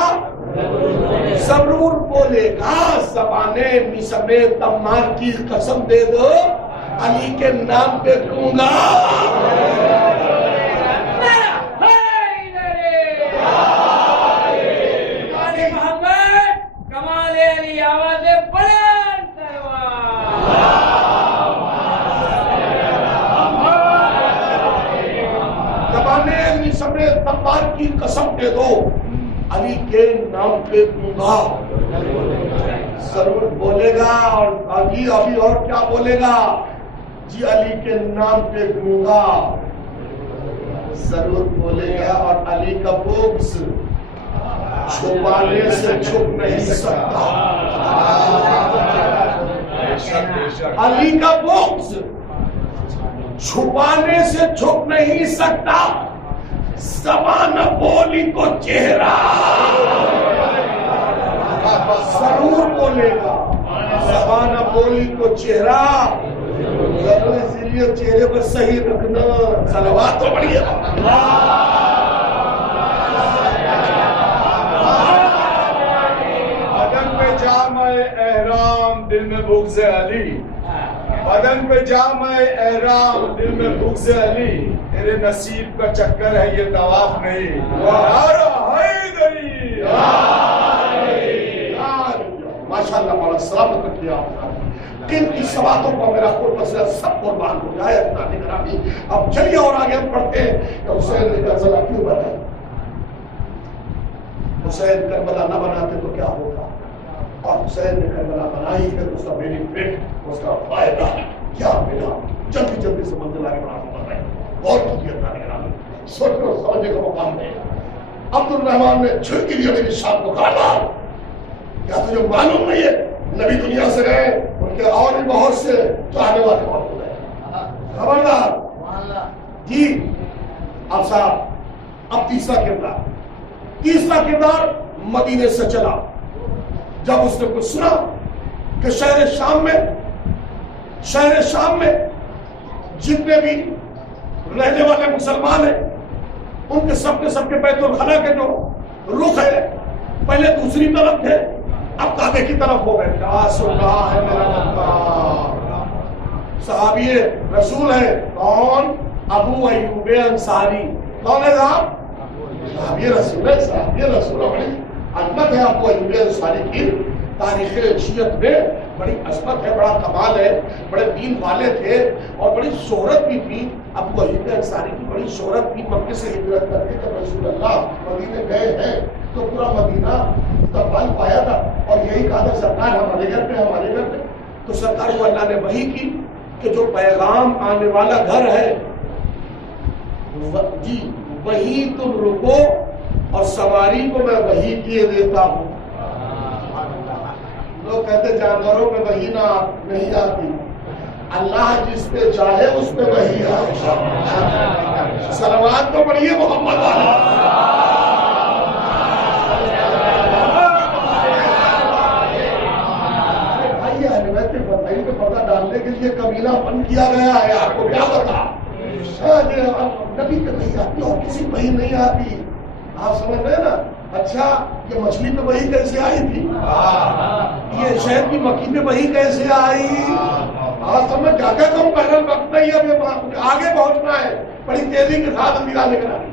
ضرور بولے گا. زبانیں مسمے تمار کی قسم دے دو، علی کے نام پہ کہوں گا. تمبار کی قسم دے دو، علی کے نام پہ دوں گا. ضرور بولے گا. اور ابھی اور کیا بولے گا؟ جی علی کے نام پہ دوں گا. ضرور بولے گا. اور علی کا بغض چھپانے سے چھپ نہیں سکتا. علی کا بغض چھپانے سے چھپ نہیں سکتا. زبان بولی کو چہرہ ضرور بولے گا. زبان بولی کو چہرہ ضرور، اسی لیے چہرے پر صحیح رکھنا. صلوات تو پڑھیے. بدن پہ جامع احرام دل میں بغض علی. بدن پہ جامع احرام دل میں بغض علی. میرے نصیب کا چکر ہے یہ طواف نہیں. ماشاءاللہ بڑا سلامت کیا. کن کی سواتوں پر میرا خود مسئلہ سب قربان ہو جائے. اتنا نگرانی. اب چلیے اور آگے ہم پڑھتے ہیں کہ حسین نے کربلا کیوں بنایا. حسین کربلا نہ بناتے تو کیا ہوتا، اور حسین نے کربلا بنائی ہے تو اس کا بینیفٹ، اس کا فائدہ کیا ملا. جلدی جلدی سے منزل آگے بڑھانا پڑ رہا ہے. اور سوچنا سمجھنے کا مقام ہے. عبد الرحمان نے چھڑکی دیا میری شام کو کاٹا. کیا تجھے معلوم نہیں ہے نبی دنیا سے گئے، ان کے اور بھی بہت سے چاہنے والے اور ہو گئے. خبردار. جی اب صاحب اب تیسرا کردار مدینے سے چلا. جب اس نے کچھ سنا کہ شہر شام میں جتنے بھی رہنے والے مسلمان ہیں ان کے سب کے بیت الخلا کے جو رخ ہے پہلے دوسری طرف تھے، اب کعبے کی طرف ہو گئے، کیا سننا ہے میرا بندہ، صحابی رسول ہے کون؟ ابو ایوب انصاری. کون ہے صاحب؟ صحابی رسول ہے، صحابی رسول ہے. بڑی عظمت ہے ابو ایوب انصاری کی، تاریخ شیعت میں بڑی عظمت ہے، بڑا کمال ہے، بڑے دین والے تھے اور بڑی شہرت بھی تھی. ابو ایوب انصاری کی بڑی شہرت تھی. مکے سے ہجرت کر کے جب رسول اللہ مدینے گئے ہیں تو پورا مدینہ استقبال پایا تھا اور یہی کہا تھا سرکار ہمارے گھر پہ، ہمارے گھر پہ. تو سرکار کو اللہ نے وحی کی کہ جو پیغام آنے والا گھر ہے جی وہی تم رکو اور سواری کو میں وحی کیے دیتا ہوں. لوگ کہتے جانوروں پہ وحی نہیں آتی، اللہ جس پہ چاہے اس پہ وحی آتی. صلوات تو پڑھیے محمد والا. بھائی اہل بیت کے فرمائی پہ پردہ ڈالنے کے لیے قبیلہ پن کیا گیا ہے، آپ کو کیا پتا؟ نبی پہ وحی آتی اور کسی وحی نہیں آتی. آپ سمجھ رہے ہیں نا؟ اچھا یہ مچھلی پہ وحی کیسے آئی تھی؟ یہ شہد کی مکھی پہ وحی کیسے آئی؟ آپ سمجھ جاتے تم پہلے وقت نہیں، اب آگے پہنچنا ہے. بڑی تیزی کے ساتھ اندھیرا لے کر آئی،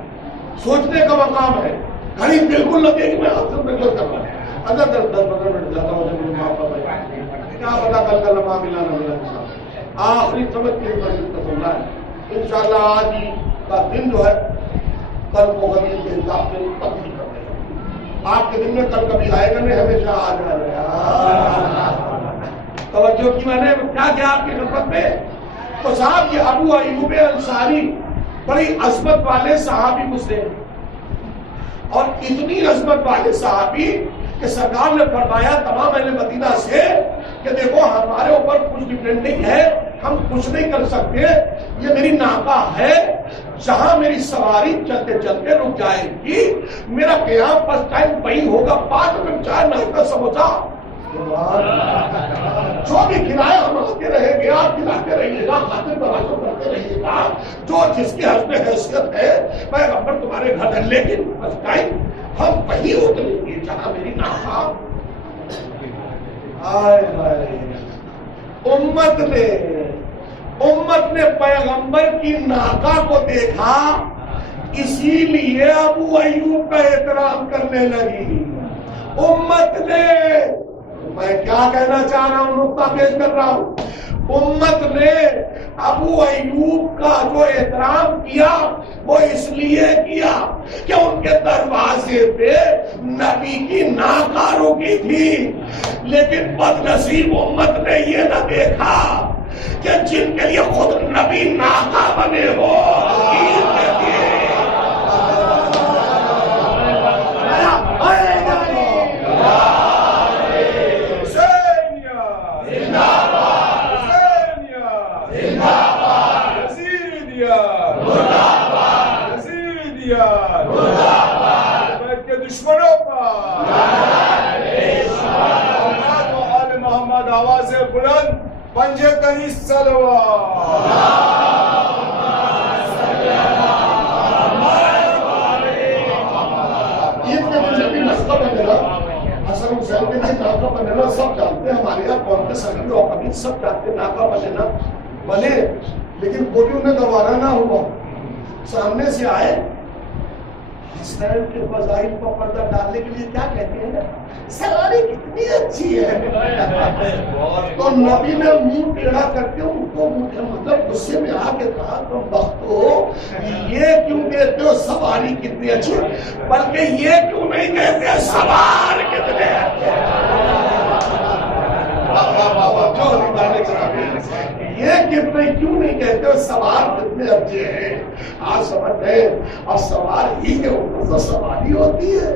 سوچنے کا مقام ہے. گھڑی بالکل نہ دیکھ میں آپ سے محنت کر رہا ہے. اندر 10-15 منٹ جاتا ہوں جب معاف کر رہا ہے. کیا پتا کل کا لمحہ ملا نہ ملا. آخری سمجھ کے سننا ہے انشاءاللہ. آج ہی کا دن جو ہے کل کو غریب کے حساب سے تبدیل کر دے گا. آپ کے دن میں کل کبھی آئے گا نہیں، ہمیشہ آ جائے گا. توجہ کی میں نے کیا کیا آپ کی خدمت میں. تو صاحب یہ ابو ایوب انصاری بڑی عظمت والے صحابی گزرے اور اتنی عظمت والے صحابی کہ سرکار نے فرمایا تمام اہل مدینہ سے کہ دیکھو ہمارے اوپر کچھ ڈیپینڈنگ ہے، ہم کچھ نہیں کر سکتے. یہ میری ناقہ ہے، جہاں میری سواری چلتے چلتے رک جائے گی، میرا قیام فرسٹ ٹائم وہی ہوگا. 5 منٹ چائے ناشتہ سموسا جو بھی کھلائے ہم آتے رہیں گے، آپ کھلاتے رہیے گا، خاطر تماشا کرتے رہیے گا. جو جس کی حسب حیثیت ہے پیغمبر تمہارے گھر ہے، لیکن فرسٹ ٹائم ہم وہی اتریں گے جہاں میری ناقہ. امت نے پیغمبر کی ناقہ کو دیکھا، اسی لیے ابو ایوب کا احترام کرنے لگی. امت نے، میں کیا کہنا چاہ رہا ہوں، نقطہ پیش کر رہا ہوں. امت نے ابو ایوب کا جو احترام کیا وہ اس لیے کیا کہ ان کے دروازے پہ نبی کی ناقہ رکی تھی. لیکن بد نصیب امت نے یہ نہ دیکھا کہ جن کے لیے خود نبی ناقہ بنے ہو دشمنوں پر آل محمد آواز بلند پنجے تنی صلوات. عید کے دن سے بھی نسخہ بنینا، حسن حسین کے دن ناقہ بنینا سب جانتے ہیں. ہمارے یہاں قوم کے سرگی اور قبیل سب جانتے ہیں ناقہ بنینا بنے، لیکن وہ بھی انہیں گوارا نہ ہوا. سامنے سے آئے، حسین کے فضائل کو پردہ ڈالنے کے لیے کیا کہتے ہیں نا، سواری کتنی اچھی ہے. تو نبی نے منہ ٹیڑھا کر کے ان کو مطلب غصے میں آ کے کہا تم بختو یہ کیوں کہتے ہو سواری کتنی اچھی، بلکہ یہ کیوں نہیں کہتے سوار کتنے اچھے. یہ کتنے کیوں نہیں کہتے ہو سوار کتنے اچھے ہیں. آپ سمجھ گئے، اور سوار ہی کے اوپر تو سواری ہوتی ہے،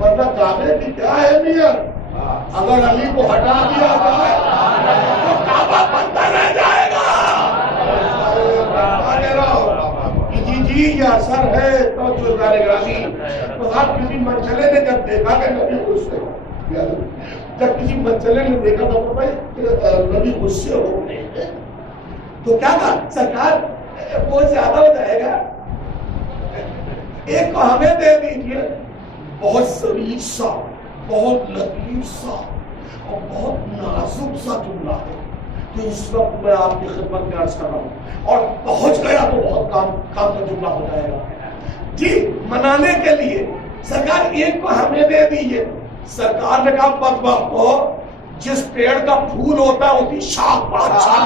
ورنہ کعبے کی کیا اہمیت. اگر علی کو ہٹا دیا جائے تو کعبہ بنتا رہ جائے گا. جی یہ اثر ہے تو جو گرامی. تو آپ کسی منچلے نے جب دیکھا کہ نبی غصے، جب کسی منچلے نے دیکھا تو بھائی نبی غصے ہو گئے تو کیا کہا، سرکار بہت زیادہ ہو جائے گا، ایک کو ہمیں دے دیجیے. بہت ذلیل سا بہت لطیف سا اور بہت نازک سا جملہ ہے جو اس وقت میں آپ کی خدمت میں عرض کر رہا ہوں، اور پہنچ گیا تو بہت کام کا جملہ ہو جائے گا جی۔ منانے کے لیے سرکار ایک کو ہمیں دے دیجیے۔ سرکار نے کہا بدبخت کو، جس پیڑ کا پھول ہوتا ہے اس کی شاخ پر اچھا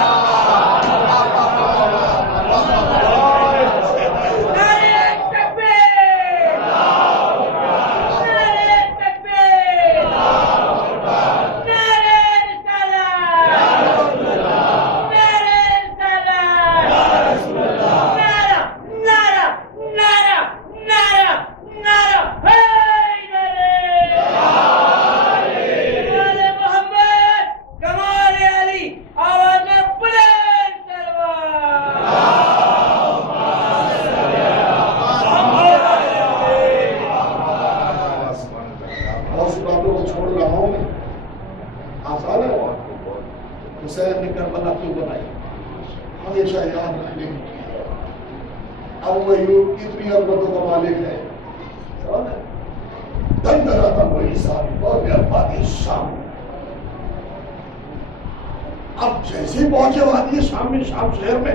شام شہر میں،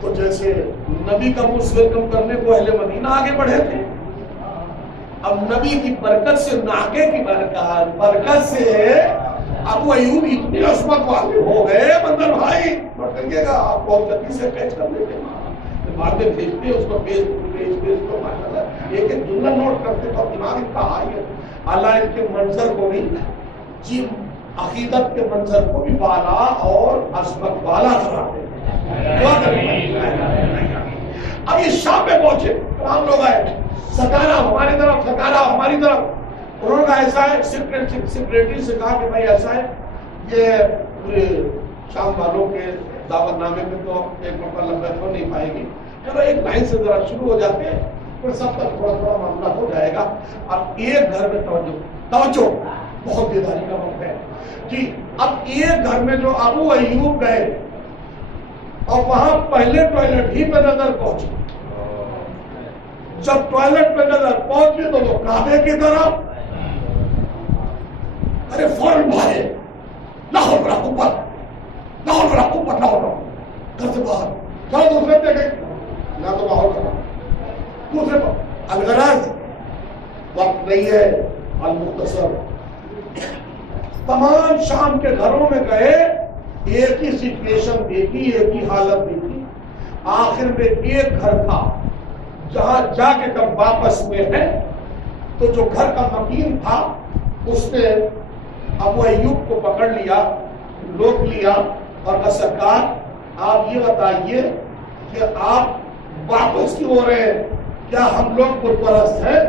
تو جیسے نبی کا موسٹ ویلکم کرنے کو اہل مدینہ آگے بڑھے تھے، اب نبی کی برکت سے، ناکے کی برکت سے ابو ایوب اتنے عصمت والے ہو گئے، بندر بھائی بڑھتے گا آپ کو جلدی سے کیچ کر لیتے ہیں، بعد میں بھیجتے اس کو پیج کو ماشاءاللہ ایک ایک جملہ نوٹ کرتے تو دماغ اتنا ہائی ہے۔ اللہ ان کے منظر کو بھی جی، عقیدت کے منظر کو بھی بالا اور عظمت والا کراتے ہیں۔ اب یہ شام میں پہنچے، تمام لوگ آئے، سکارا ہماری طرف، سکارا ہماری طرف۔ انہوں نے کہا ایسا ہے، سیکریٹری سے کہا کہ بھائی ایسا ہے، یہ پورے شام والوں کے دعوت نامے میں تو ایک مرتبہ لمبا ہو نہیں پائے گی، چلو ایک لائن سے ذرا شروع ہو جاتے ہیں، پھر سب کا تھوڑا تھوڑا معاملہ ہو جائے گا۔ اب ایک گھر میں توجہ بہت بیداری کا وقت ہے جی۔ اب ایک گھر میں جو ابو ایوب گئے اور وہاں پہلے ٹوائلٹ ہی پہ نظر پہنچی، جب ٹوائلٹ پہ نظر پہنچی تو وہ کعبے کی طرف، ارے فوراً بھاگے، لاہور بڑا اوپر، لاہور بڑا اوپر، لاہور گھر سے باہر چلو دوسرے پہ گئے، نہ تو لاہور کرنا دوسرے پر۔ الغرض وقت نہیں ہے، المختصر تمام شام کے گھروں میں گئے، ایک ہی سچویشن دیکھی، ایک ہی حالت دیکھی۔ آخر میں ایک گھر تھا جہاں جا کے جب واپس ہوئے ہیں تو جو گھر کا مکین تھا اس نے ابو ایوب کو پکڑ لیا، روک لیا اور کہا سرکار آپ یہ بتائیے کہ آپ واپس کیوں ہو رہے ہیں؟ کیا ہم لوگ بت پرست ہیں؟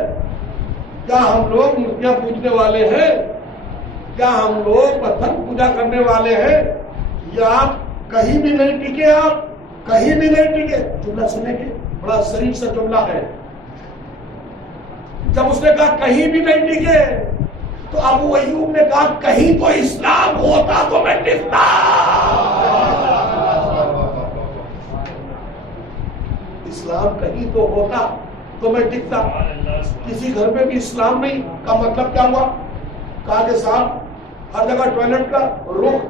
کیا ہم لوگ مورتیاں پوجنے والے ہیں؟ کیا ہم لوگ پتھر پوجا کرنے والے ہیں؟ یا آپ کہیں بھی نہیں ٹکے، آپ کہیں بھی نہیں ٹکے؟ جملہ سنیں گے، بڑا شریف سا جملہ ہے۔ جب اس نے کہا کہیں بھی نہیں ٹکے تو ابو ایوب نے کہا کہیں تو اسلام ہوتا تو میں ٹکتا۔ اسلام کہیں تو ہوتا تو میں ٹکتا۔ کسی گھر میں بھی اسلام نہیں کا مطلب کیا ہوا؟ کہا کہ صاحب ہر جگہ ٹوائلٹ کا رخ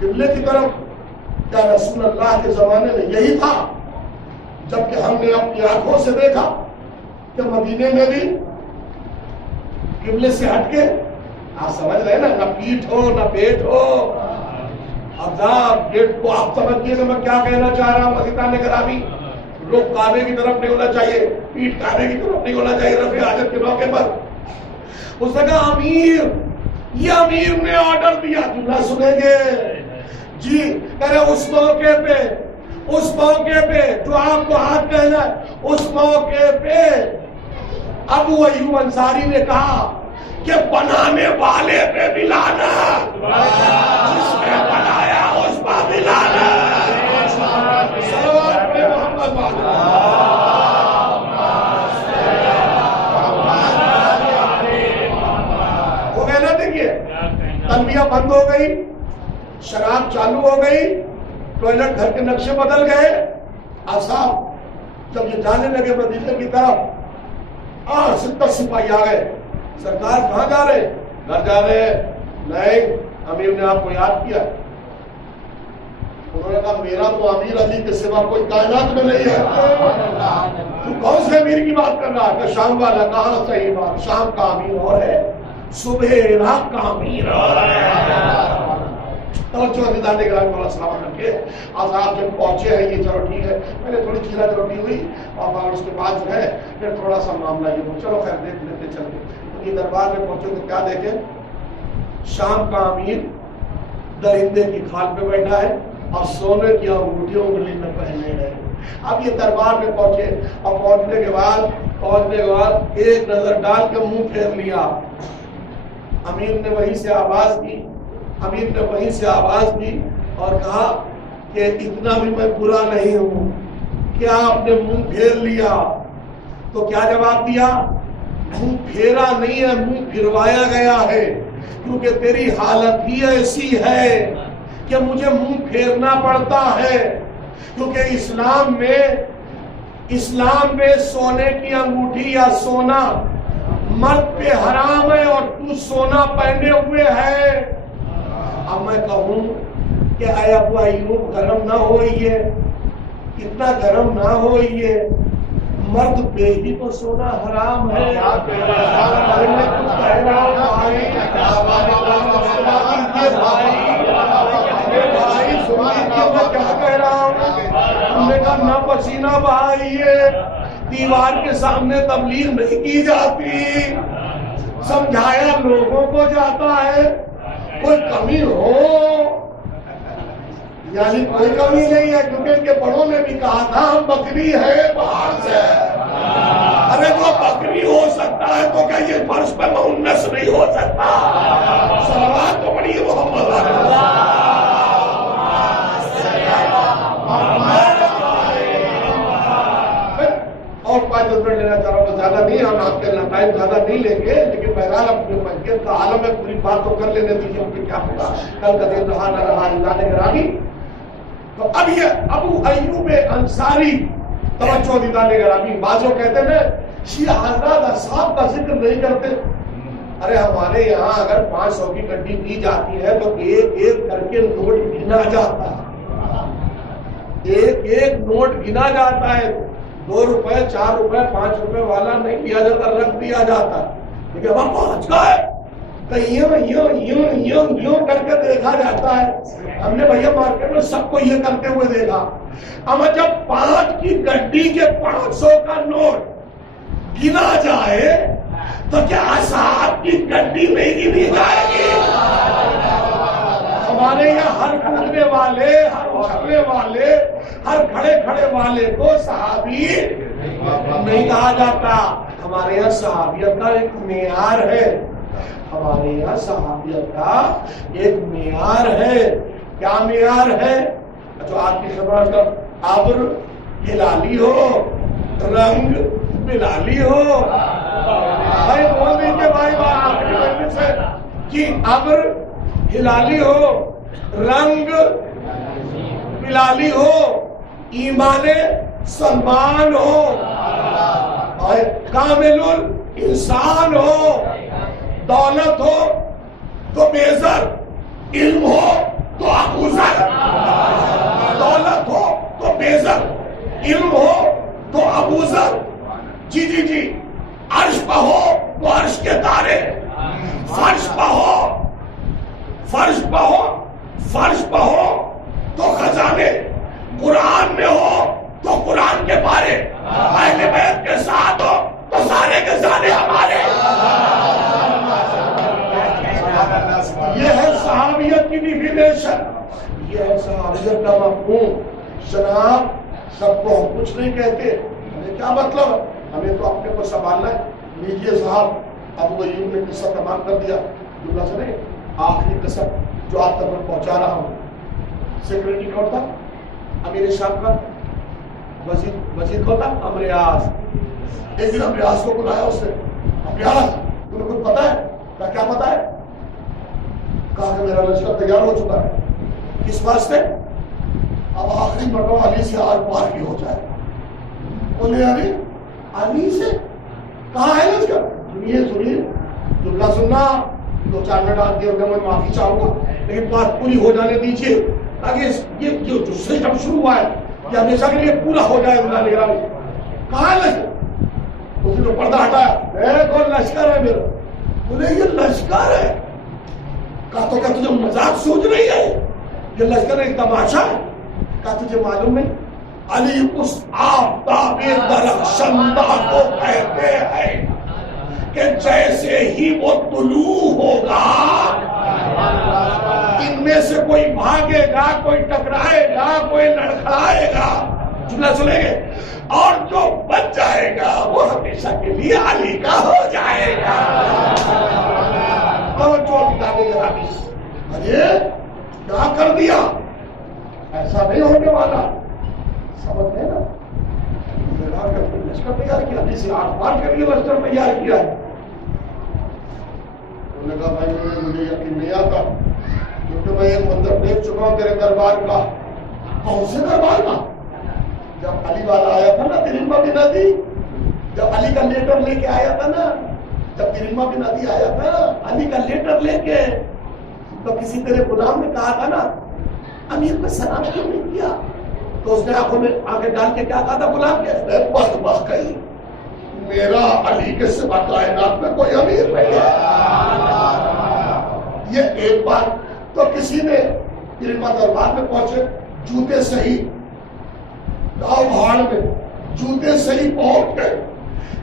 قبلے کی طرف، کیا رسول اللہ کے زمانے میں یہی تھا؟ جبکہ ہم نے اپنی آنکھوں سے دیکھا کہ مدینے میں بھی قبلے سے ہٹ کے، آپ سمجھ رہے نا، نہ پیٹھ ہو نہ پیٹ ہو۔ اب آپ گیٹ کو آپ سمجھیے کہ میں کیا کہنا چاہ رہا ہوں، عزیزان گرامی، لوگ کعبے کی طرف نہیں ہونا چاہیے، پیٹ کعبے کی طرف نہیں ہونا چاہیے رفع حاجت کے موقع پر۔ اس نے کہا امیر، یہ امیر نے آرڈر دیا، جملہ سنیں گے جی، ارے اس موقع پہ جو آپ کو ہاتھ کہنا ہے، اس موقع پہ ابو ایوب انصاری نے کہا کہ بنانے والے پہ بھی لعنت، جس نے بنایا اس پر بھی لعنت۔ صلوات پہ محمد ہو گئے نا۔ دیکھیے تلبیہ بند ہو گئی، شراب چالو ہو گئی، ٹوائلٹ گھر کے نقشے بدل گئے۔ صاحب جب یہ جانے لگے مدینے کی طرف، 70 سپاہی آ گئے، سرکار کہاں جا رہے ہیں؟ گھر جا رہے ہیں. نہیں، امیر نے آپ کو یاد کیا. انہوں نے کہا میرا تو امیر علی کے سوا کوئی کائنات میں نہیں ہے. تو کون سے امیر کی بات کر رہا ہے؟ کہ شام والا. کہاں صحیح بات، شام کا امیر اور ہے، صبح عراق کا امیر اور ہے. توجہ دیدار نگران مولا سلام کر کے آج آپ جب پہنچے ہیں یہ چلو ٹھیک ہے، میں نے تھوڑی کھیلا روٹی ہوئی اور اس کے بعد جو ہے پھر تھوڑا سا معاملہ یہ ہو، چلو خیر دیکھ لیتے چل کے. یہ دربار میں پہنچے تو کیا دیکھیں؟ شام کا امیر درندے کی کھال پہ بیٹھا ہے اور سونے کی انگوٹھیاں انگلی میں پہنے ہیں. اب یہ دربار میں پہنچے اور پہنچنے کے بعد ایک نظر ڈال کے منہ پھیر لیا. امیر نے وہیں سے آواز دی اور کہا کہ اتنا بھی میں برا نہیں ہوں، کیا آپ نے منہ پھیر لیا؟ تو کیا جواب دیا؟ منہ پھیرا نہیں ہے، منہ پھروایا گیا ہے، کیونکہ تیری حالت ہی ایسی ہے کہ مجھے منہ پھیرنا پڑتا ہے. کیونکہ اسلام میں سونے کی انگوٹھی یا سونا مرد پہ حرام ہے اور تو سونا پہنے ہوئے ہے. اب میں کہوں کہ اے ابو ایوب گرم نہ ہوئیے، اتنا گرم نہ ہوئیے، مرد پہ ہی تو سونا حرام ہے. کیا کہہ رہا ہوں؟ ہم نے کہا نہ پسینہ بہائیے، دیوار کے سامنے تبلیغ نہیں کی جاتی، سمجھایا لوگوں کو جاتا ہے. کوئی کمی ہو یعنی کوئی کمی نہیں ہے، کیونکہ ان کے بڑوں نے بھی کہا تھا ہم بکری ہے باہر سے. ارے وہ بکری ہو سکتا ہے تو کیا یہ فرش پہ مؤنث نہیں ہو سکتا؟ صلوات تو پڑھی محمد اور 5 منٹ لینا چاہ رہا ہوں، زیادہ نہیں، ہم آپ کے ٹائم زیادہ نہیں لیں گے، لیکن بہرحال اپنے مسجد کا عالم ہے، پوری بات تو کر لینے دیجیے، ان کی کیا ہوگا کل کا دن رہا نہ رہا اللہ نے گرامی. تو اب یہ ابو ایوب انصاری توجہ دیدہ نے گرامی. بعضوں کہتے ہیں شیعہ حضرات اصحاب کا ذکر نہیں کرتے. ارے ہمارے یہاں اگر 500 کی گڈی دی جاتی ہے تو ایک ایک کر کے نوٹ گنا جاتا ہے، ایک ایک نوٹ گنا جاتا ہے. 2 روپے 4 روپے 5 روپے والا نہیں لیا جاتا، رکھ دیا جاتا. لیکن اب 5 کا ہے تو یوں کر کے دیکھا جاتا ہے. ہم نے بھیا مارکیٹ میں سب کو یہ کرتے ہوئے دیکھا. اب جب 5 کی گڈی کے 500 کا نوٹ گنا جائے تو کیا اصحاب کی گڈی نہیں گنی جائے گی؟ ہمارے یہاں ہر کھڑنے والے، ہر اچھلنے والے، ہر کھڑے والے کو صحابی نہیں کہا جاتا. ہمارے یہاں صحابیت کا ایک معیار ہے، ہمارے یہاں صحابیت کا ایک معیار ہے. کیا معیار ہے؟ جو آپ کی خبر ابر ہلالی ہو، رنگ ملالی ہو. بھائی بول دیجیے بھائی آخری مجلس ہے کہ ابر ہلالی ہو، رنگ ملالی ہو، ایمان سلمان ہو، اور کامل انسان ہو، دولت ہو تو بیزر، علم ہو تو ابوذر. دولت ہو تو بیزر، علم ہو تو ابوذر. جی عرش پہ ہو تو عرش کے تارے، فرش پہ ہو تو خزانے، قرآن میں ہو تو قرآن کے پارے، اہل بیت کے ساتھ ہو تو سارے کے سارے ہمارے. یہ ہے صحابیت کی ڈیفینیشن، یہ ہے صحابیت کا مفہوم. جناب سب کو ہم کچھ نہیں کہتے، ہمیں کیا مطلب ہے؟ ہمیں تو اپنے کو سنبھالنا ہے. لیجیے صاحب ابو ایوب نے قصہ تمام کر دیا. عبداللہ سے نہیں، آخری قصہ جو آپ تک میں پہنچا رہا ہوں. سیکرٹری کون تھا؟ امیر شام کا. وزیر کون تھا؟ امریاز. ایک دن امریاز کو بلایا اس نے. امریاز تمہیں کچھ پتا ہے؟ کیا پتا ہے؟ کہا کہ میرا لشکر تیار ہو چکا ہے. کس واسطے؟ اب آخری مرتبہ علی سے آر پار کی ہو جائے. بولے علی سے کہاں ہے لشکر؟ سنیے جملہ سننا 2-4 منٹ آ کے میں معافی چاہوں گا لیکن بات پوری ہو جانے دیجیے تاکہ یہ جو سسٹم شروع ہوا ہے یہ ہمیشہ کے لیے پورا ہو جائے. اللہ نگرانی کہاں ہے لشکر؟ اس نے پردہ ہٹایا کون لشکر ہے میرا؟ بولے یہ لشکر ہے. کہا تو کیا تجھے مذاق سوچ رہی ہے؟ یہ لشکر ایک تماشا ہے. کہا تجھے معلوم نہیں علی اس آفتاب درخشندہ کو کہتے ہیں کہ جیسے ہی وہ طلوع ہوگا ان میں سے کوئی بھاگے گا, کوئی ٹکرائے گا, کوئی لڑکھڑائے گا, جملہ سنیں گے, اور جو بچ جائے گا وہ ہمیشہ کے لیے علی کا ہو جائے گا. ارے کیا کر دیا؟ ایسا نہیں ہونے والا. سمجھ گئے نا؟ لشکر تیار کیا, جسے 8 بار کے لیے لشکر تیار کیا ہے. انہوں نے کہا بھائی مجھے یقین نہیں آتا کیونکہ میں ایک منظر دیکھ چکا ہوں تیرے دربار کا. کون سے دربار کا؟ جب علی والا آیا تھا نا ترنما بن ندی, جب علی کا لیٹر لے کے آیا تھا نا, جب ترنما بن ندی آیا تھا علی کا لیٹر لے کے, تو کسی تیرے غلام نے کہا تھا نا امیر کو سلام کیوں نہیں کیا؟ تو اس نے آنکھوں میں آنکھیں ڈال کے کیا کہا تھا غلام کے؟ بدبخت کہیں میرا علی کے سوا کائنات میں کوئی امیر نہیں ہے. یہ ایک بار تو کسی نے ترنما دربار میں پہنچے, جوتے صحیح گاؤں بھاڑ میں جوتے صحیح پہنچ گئے,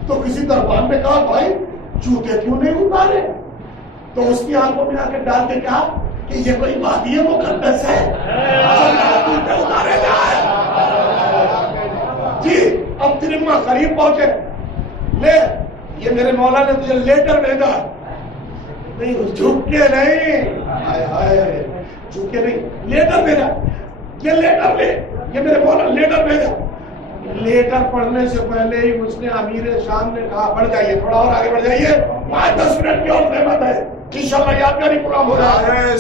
تو کسی دربار میں کہا بھائی جوتے کیوں نہیں اتارے؟ تو اس کی آنکھوں میں آ کے ڈال کے کہا کہ یہ کوئی وادی مقدس ہے جوتے اتارے جائے. جی اب ترنما قریب پہنچے, لے یہ میرے مولا نے تجھے لیٹر بھیجا. نہیں جھک کے نہیں, جھک کے نہیں, لیٹر بھیجا. یہ لیٹر لے, یہ میرے مولا لیٹر بھیجا. لیٹر پڑھنے سے پہلے ہی اس نے امیر شام نے کہا بڑھ جائیے, تھوڑا اور آگے بڑھ جائیے, 5-10 منٹ کی اور نعمت ہے, انشاءاللہ یادگاری پروگرام ہو رہا ہے.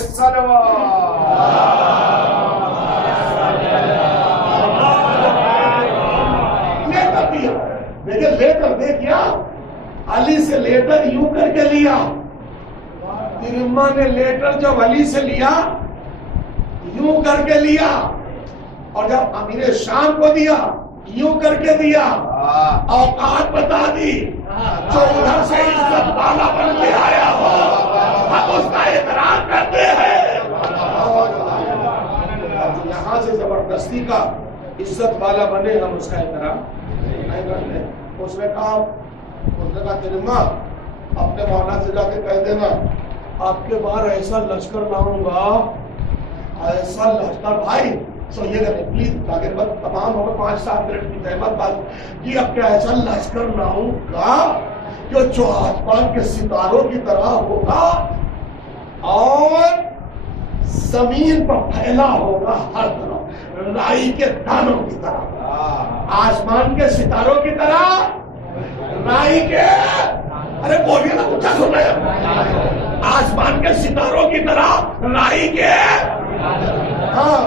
لیٹر دیا, دیکھیں لیٹر دے کیا, علی سے لیٹر یوں کر کے لیا. ترنما نے لیٹر جب علی سے لیا یوں کر کے لیا, اور جب امیر شام کو دیا یوں کر کے دیا. اوقات بتا دی, جو ادھر سے عزت والا بن کے آیا ہو ہم اس کا احترام کرتے ہیں. یہاں سے زبردستی کا عزت والا بنے ہم اس کا احترام نہیں کرتے. اس نے کہا ترنما اپنے مولا سے جا کے کہہ دینا آپ کے بار ایسا لشکر لاؤں گا, ایسا لشکر. بھائی سنیے گا پلیز, تاکہ بس تمام ہوگا 5-7 منٹ کی تحمت بات کہ اب کیا ایسا لشکر لاؤں گا کہ جو آسمان کے ستاروں کی طرح ہوگا اور زمین پر پھیلا ہوگا ہر طرف رائی کے دانوں کی طرح, آسمان کے ستاروں کی طرح رائی کے, ارے بولیے نا کچھ سن رہے ہیں, آسمان کے ستاروں کی طرح رائی کے. ہاں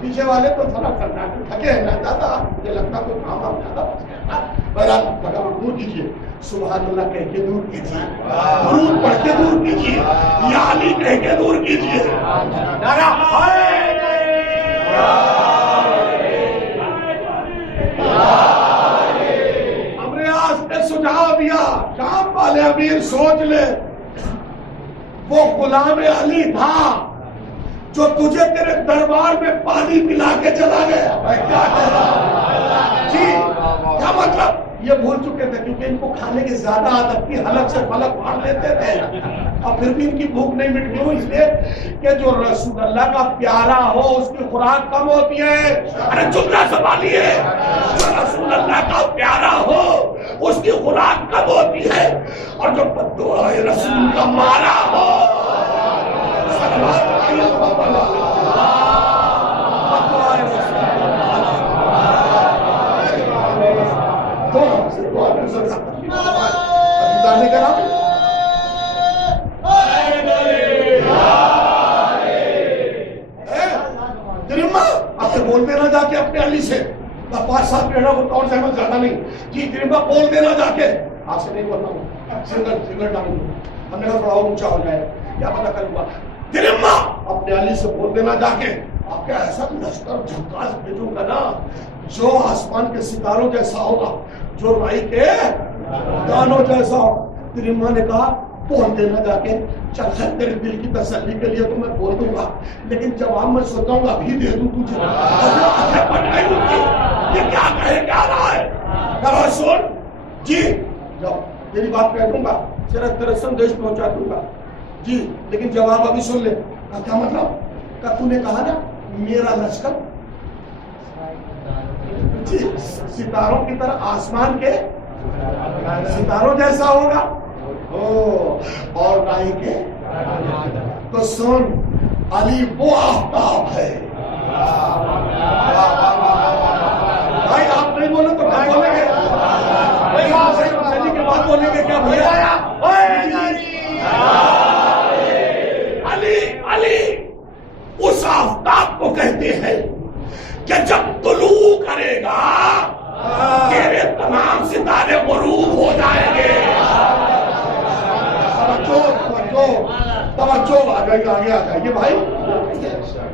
پیچھے والے تو تھوڑا کرنا تھکے ہیں نا دادا, مجھے لگتا کوئی کام آپ زیادہ بہرحال دور کیجیے, سبحان اللہ کہہ کے دور کیجیے, درود پڑھ کے دور کیجیے, یا علی کہہ کے دور کیجیے. ہم نے آج نے سجھاؤ دیا, شام والے امیر سوچ لے, وہ غلام علی تھا جو تجھے تیرے دربار میں پانی پلا کے چلا گیا. میں کیا کہہ رہا جی, کیا مطلب یہ بھول چکے تھے کیونکہ ان کو کھانے کی زیادہ عادت تھی, حلق سے پلک پھاڑ لیتے تھے اور پھر بھی ان کی بھوک نہیں مٹ گئی, اس لیے کہ جو رسول اللہ کا پیارا ہو اس کی خوراک کم ہوتی ہے. ارے جملہ سنبھالیے, جو رسول اللہ کا پیارا ہو اس کی خوراک کم ہوتی ہے, اور جو بددعا رسول کا مارا ہو بول دینا جا کے اپنے علی سے, 5-7 پیڑوں کو کون سہمت زیادہ نہیں. جی ترنما بول دینا جا کے, آپ سے نہیں بولتا ہوں, سنگل ڈالوں ہم نے کہا تھوڑا اور اونچا ہو جائے، کیا پتا کل ہوا تیرے ماں اپنے علی سے بول دینا جا کے آپ کا ایسا لشکر جھکاس بھیجوں گا نا جو آسمان کے ستاروں جیسا ہوگا، جو رائی کے دانوں جیسا ہوگا۔ تیری ماں نے کہا بول دینا جا کے، چل خیر تیرے دل کی تسلی کے لیے تو میں بول دوں گا، لیکن جواب میں سوچاؤں گا ابھی دے دوں تجھے۔ یہ کیا کہے کیا رہا ہے؟ کہا سن جی جب تیری بات کہہ دوں گا، صرف تیرے سندیش پہنچا دوں گا جی، لیکن جواب ابھی سن لے۔ کیا مطلب؟ کہ تو نے کہا نا میرا لشکر جی ستاروں کی طرح آسمان کے ستاروں جیسا ہوگا اور رائی کے، تو سن علی وہ آفتاب ہے۔ بھائی آپ نہیں بولے تو کیا بولیں گے؟ علی کے بعد بولیں گے کیا بھیا؟ علی علی اس آفتاب کو کہتے ہیں کہ جب طلوع کرے گا تیرے تمام ستارے غروب ہو جائیں گے۔ توجہ آگے آ جائیے بھائی،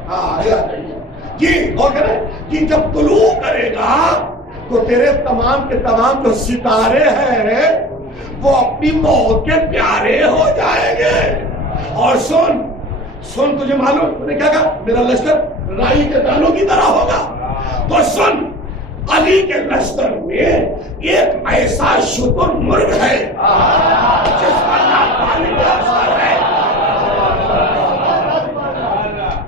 ہاں آگے آ جائیے جی۔ اور کہہ رہے کہ جب طلوع کرے گا تو تیرے تمام کے تمام جو ستارے ہیں وہ اپنی موت کے پیارے ہو جائیں گے۔ اور سن سن تجھے معلوم تو نے کیا کہا میرا لشکر رائی کے دانوں کی طرح ہوگا، تو سن علی کے لشکر میں ایک ایسا شتر مرغ ہے جس کا نام طالب اشتر ہے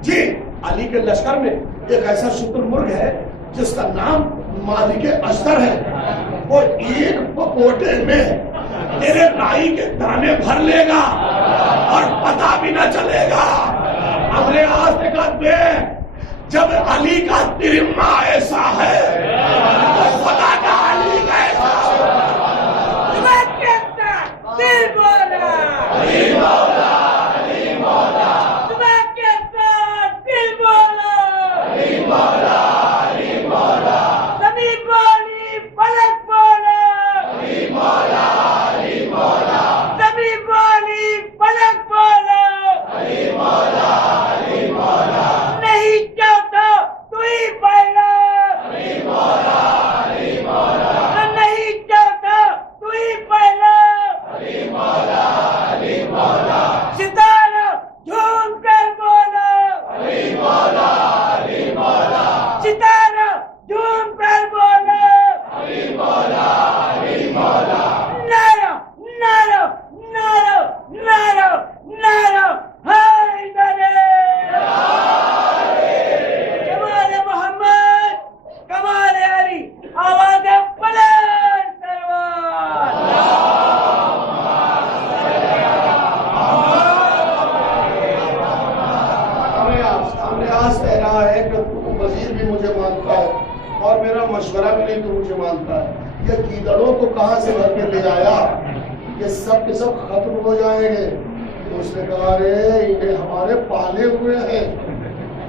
جی۔ علی کے لشکر میں ایک ایسا شتر مرغ ہے جس کا نام مالک اشتر ہے، وہ ایک پپوٹے میں تیرے رائی کے دانے بھر لے گا اور پتہ بھی نہ چلے گا۔ ہمارے آج نے کہا دے جب علی کا ترمہ ایسا ہے تو خدا کا علی کا ایسا دل بولا علی مولا علی مولا، تمہیں کہتا دل بولا علی مولا علی مولا، زمین بولی فلک بولا علی مولا علی مولا، زمین بولی فلک بولا علی مولا علی مولا، نہیں چاہتا تو ہی پہلا علی مولا علی مولا، نہیں چاہتا تو ہی پہلا علی مولا علی مولا، ستارہ جھوم کر بولا علی مولا علی مولا، ستارہ جھوم کر بولا علی مولا علی مولا، نعرہ نعرہ نعرہ نعرہ نعرہ حیدر کمال محمد کمال علی، آواز بلند سروار۔ سامنے آج کہہ رہا ہے کہ تو وزیر بھی مجھے مانتا ہے اور میرا مشورہ بھی نہیں تو مجھے مانتا ہے، یہ گیدڑوں کو کہاں سے بھر کے لے آیا، یہ سب کے سب ختم ہو جائیں گے۔ تو اس نے کہا رے انہیں ہمارے پالے ہوئے ہیں،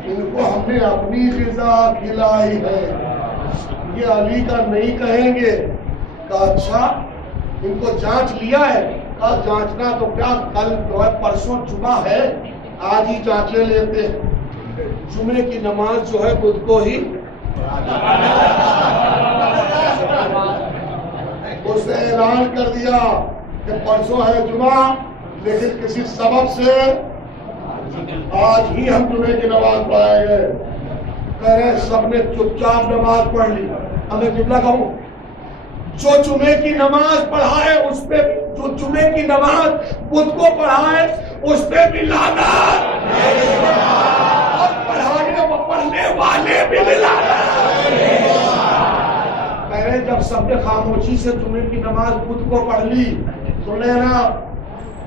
ان کو ہم نے اپنی غذا کھلائی ہے، یہ علی کا نہیں کہیں گے۔ کہا اچھا ان کو جانچ لیا ہے؟ کہا جانچنا تو کیا، کل جو ہے پرسوں جمعہ ہے، آج ہی جانچے لیتے ہیں۔ جمعے کی نماز جو ہے خود کو ہی اس نے اعلان کر دیا کہ پرسوں ہے جمعہ، لیکن کسی سبب سے آج ہی ہم جمعے کی نماز پڑھائیں گے۔ کہہ رہے سب نے چپ چاپ نماز پڑھ لی۔ اب میں جملہ کہوں، جو جمعے کی نماز پڑھائے اس پہ، جو جمعے کی نماز بدھ کو پڑھائے اس پہ بھی لعنت، اور پڑھنے والے بھی لعنت۔ کہہ رہے جب سب نے خاموشی سے جمعے کی نماز بدھ کو پڑھ لی، سن لینا،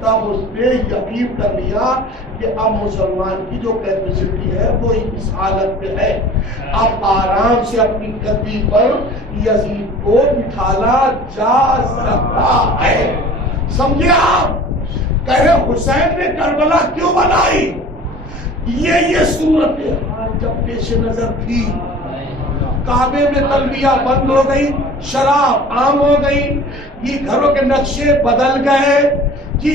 تب اس نے یقین کر لیا کہ اب مسلمان کی جو کیپیسٹی ہے وہ اس حالت پہ ہے، اب آرام سے اپنی گدی پر یزید کو بٹھانا جا سکتا ہے۔ سمجھے آپ؟ کہے حسین نے کربلا کیوں بنائی؟ یہ صورت جب پیش نظر تھی، کعبے میں تلبیہ بند ہو گئی، شراب عام ہو گئی، یہ گھروں کے نقشے بدل گئے، جی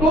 2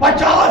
50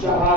4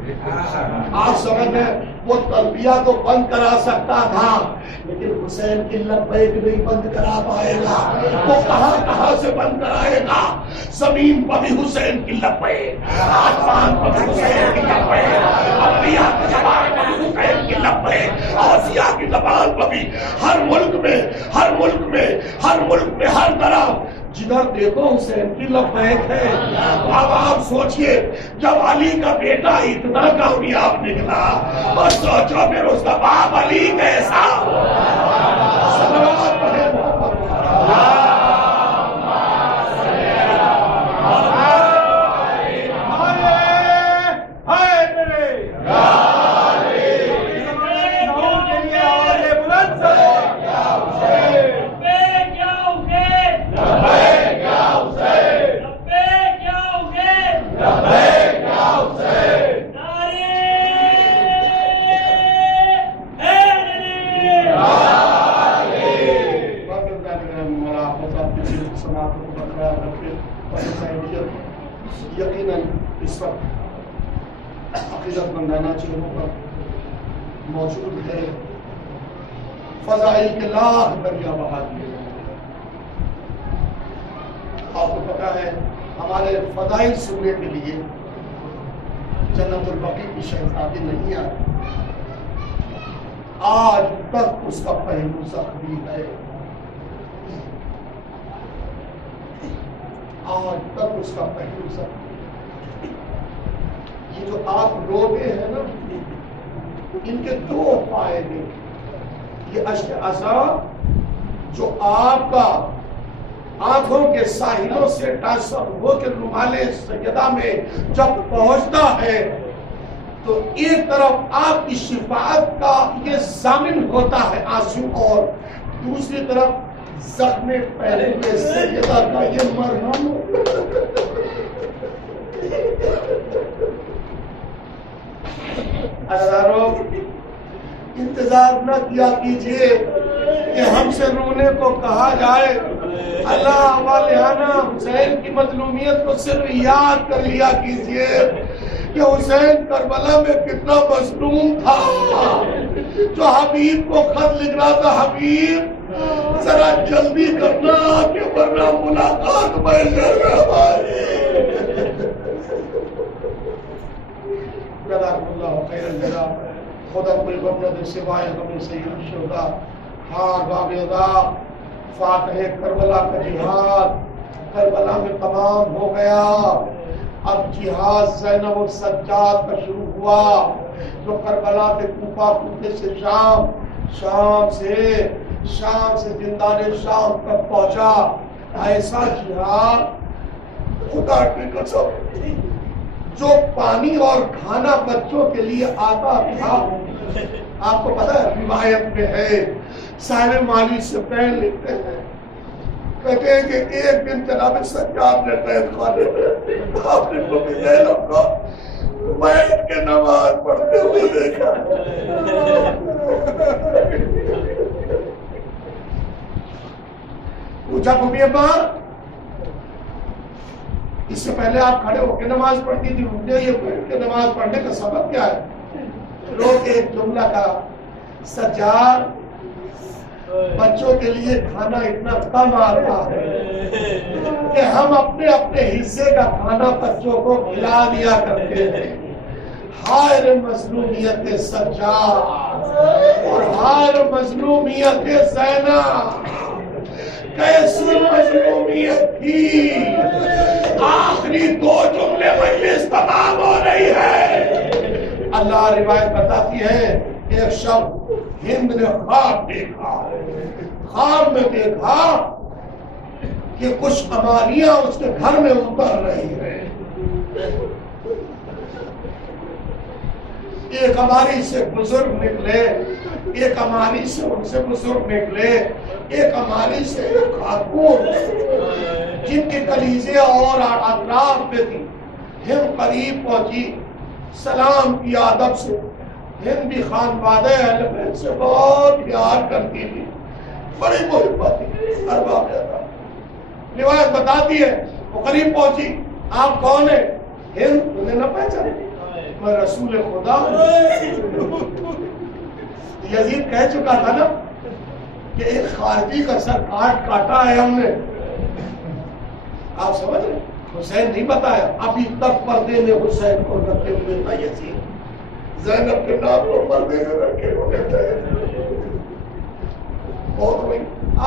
آپ سمجھ گئے وہ تلبیہ تو بند کرا سکتا تھا لیکن حسین کی لبیک نہیں بند کرا پائے گا. وہ کہاں سے بند کرائے گا؟ زمین پر بھی حسین کی لبیک، آسمان پر بھی حسین کی لبیک، انبیاء کی زبان پر بھی حسین کی لبیک، اوصیاء کی زبان پر بھی. ہر ملک میں ہر طرف جدھر دیکھو حسین کی لبیک ہے. اب آپ سوچئے جب علی کا بیٹا اتنا کامیاب نکلا اور سوچو پھر اس کا باپ علی کیسا. صلوات پڑھیں یقیناً اس وقت عقیدت مندانہ چہروں پر موجود ہے. فضائل کے لاکھ دریا بہا دیے گئے. آپ کو پتا ہے ہمارے فضائل سننے کے لیے جنت البقیع کی شہزادی نہیں آئی. آج تک اس کا پہلو زخمی ہے. آج تک اس کا پہلو زخمی. یہ جو آپ روتے ہیں نا ان کے دو فائدے. یہ اشک عذاب جو آپ کا آنکھوں کے ساحلوں سے ٹرانسفر ہو کے رومال سیدہ میں جب پہنچتا ہے تو ایک طرف آپ کی شفاعت کا یہ ضامن ہوتا ہے آنسو، اور دوسری طرف زخم پہلے میں سیدہ کا یہ مرہم. انتظار نہ کیا کیجئے کہ ہم سے رونے کو کہا جائے. اللہ والیانہ حسین کی مظلومیت کو صرف یاد کر لیا کیجئے کہ حسین کربلا میں کتنا مظلوم تھا. جو حبیب کو خط لکھ رہا تھا، حبیب ذرا جلدی کرنا کہ ورنہ ملاقات میں جائے ہماری. جزاک اللہ خیر الجزا. خدا کوئی غفلت سوائے ہمیں سید الشہداء ہار باغیدہ فاتح کربلا کا جہاد کربلا میں تمام ہو گیا. اب جہاد زینب السجاد کا شروع ہوا جو کربلا سے کوفہ، کوفے سے شام، شام سے زندان شام تک پہنچا. ایسا جہاد خدا کی قسم جو پانی اور کھانا بچوں کے لیے آتا تھا. آپ کو پتا ہے روایت میں ہے صاحب مالی سے پہل لکھتے ہیں، کہتے ہیں کہ ایک دن جناب سجاد نے قید خانے میں آپ نے کبھی زینب کو بیٹھ کے نماز پڑھتے ہوئے دیکھا. پوچھا کبھی ابا اس سے پہلے آپ کھڑے ہو کے نماز پڑھتی تھی، مجھے یہ بیٹھ کے نماز پڑھنے کا سبب کیا ہے؟ لوگ ایک جملہ کا سجاد بچوں کے لیے کھانا اتنا کم آتا ہے کہ ہم اپنے حصے کا کھانا بچوں کو کھلا دیا کرتے ہیں. ہائے مظلومیت سجاد اور ہائے مظلومیت زینب، کیسی مظلومیت تھی. آخری دو جملے مجلس تمام ہو رہی ہے. اللہ روایت بتاتی ہے ایک شب ہند نے خواب دیکھا، خواب میں دیکھا کہ کچھ اماریاں اس کے گھر میں اتر رہی ہیں. ایک ہماری سے بزرگ نکلے، ایک ہماری سے ان سے بزرگ نکلے، ایک ہماری سے ایک خاتون جن کی کلیزے اور اطراف میں تھی. ہند قریب پہنچی، سلام کیا ادب سے. ہند بھی خانوادہ اہل بیت سے بہت پیار کرتی تھی، بڑی محبت تھی. روایت بتاتی ہے وہ قریب پہنچی، آپ کون ہیں؟ ہند. انہیں نہ پہچانے. میں رسول خدا ہوں۔ یزید کہہ چکا تھا نا کہ ایک خارجی کا سر کاٹا ہے ہم نے، آپ سمجھ رہے؟ حسین نہیں بتایا، ابھی تک پردے میں حسین کو رکھے ہوئے تھا یزید، زینب کے نام کو پردے میں رکھے ہوئے تھے۔ بہت ہوئی،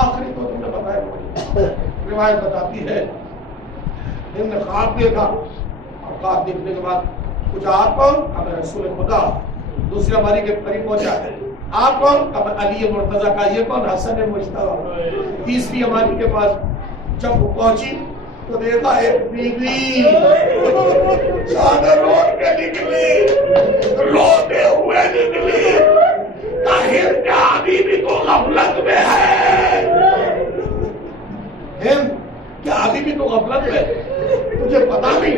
آخری تو تم نے بتایا۔ روایت بتاتی ہے ان نے خواب دیکھا، اور خواب دیکھنے کے بعد پوچھا آپ کون؟ اب رسول خدا۔ دوسری ہماری کے قریب پہنچا ہے، آپ کون؟ اب علی مرتضیٰ کا، یہ کون؟ حسن مجتبیٰ۔ تیسری ہماری کے پاس جب وہ پہنچی تو دیکھا ایک بیوی چادر اوڑھ کے نکلی، روتے ہوئے نکلی، طاہر کیا ابھی بھی تو غفلت میں ہے؟ ہند کیا ابھی بھی تو غفلت میں؟ تجھے پتا نہیں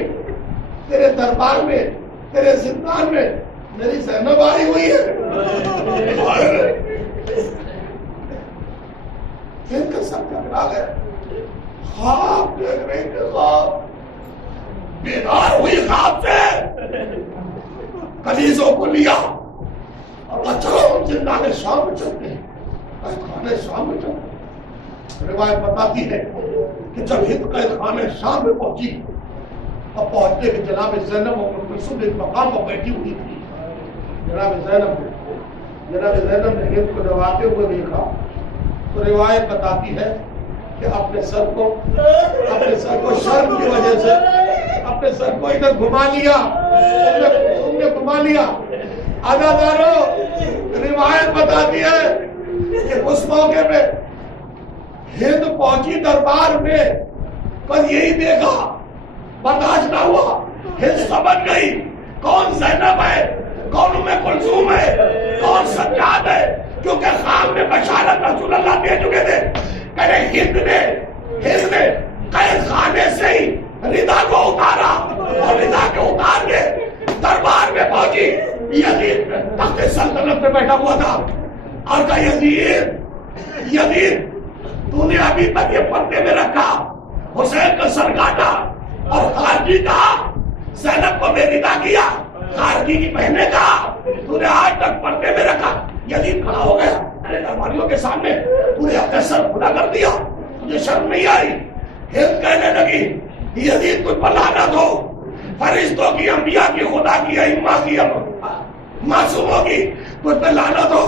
تیرے دربار میں، تیرے زندان میں میری زینب آئی ہوئی ہے؟ ہند کا سب ٹکرا گیا، خواب دیکھ رہے تھے، خواب بیدار ہوئی خواب سے، کلیزوں کو لیا اور چلو زندان شام میں چلتے ہیں، خانے شام میں چلتے ہیں۔ روایت بتاتی ہے کہ جب ہند قید خانے شام میں پہنچی اور پہنچتے کہ جناب زینب اور کلثوم ایک مقام پر بیٹھی ہوئی تھی، جناب زینب نے ہند کو جب آتے ہوئے دیکھا تو روایت بتاتی ہے کہ اپنے سر کو شرم کی وجہ سے اپنے سر کو ادھر گھما لیا، تم نے گھما لیا۔ ادادارو، روایت بتاتی ہے کہ اس موقع پہ ہند پہنچی دربار میں، پر یہی دیکھا، برداشت نہ ہوا، ہند سمجھ گئی کون زینب ہے، کون ام کلثوم ہے، کون سجاد ہے، کیونکہ خواب میں بشارت رسول اللہ دے چکے تھے۔ کہنے ہند نے قید خانے سے ہی ردا کو اتارا، اور ردا کے اتار کے دربار میں پہنچی۔ یزید تخت سلطنت پہ بیٹھا ہوا تھا اور کہا یزید تو نے ابھی تک یہ پردے میں رکھا، حسین کا سر کاٹا اور خارجی کہا، زینب کو بے ردا کیا، خارجی کی بہنیں کہا، تو نے آج تک پردے میں رکھا۔ یزید کھڑا ہو گیا، ارے درباریوں کے سامنے تو نے اپنا سر کھلا کر دیا، تجھے شرم نہیں آئی؟ ہند کہنے لگی یزید تجھ پر لعنت ہو، فرشتوں کی، انبیاء کی، خدا کی، ائمہ کی، معصوموں کی تجھ پر لعنت ہو،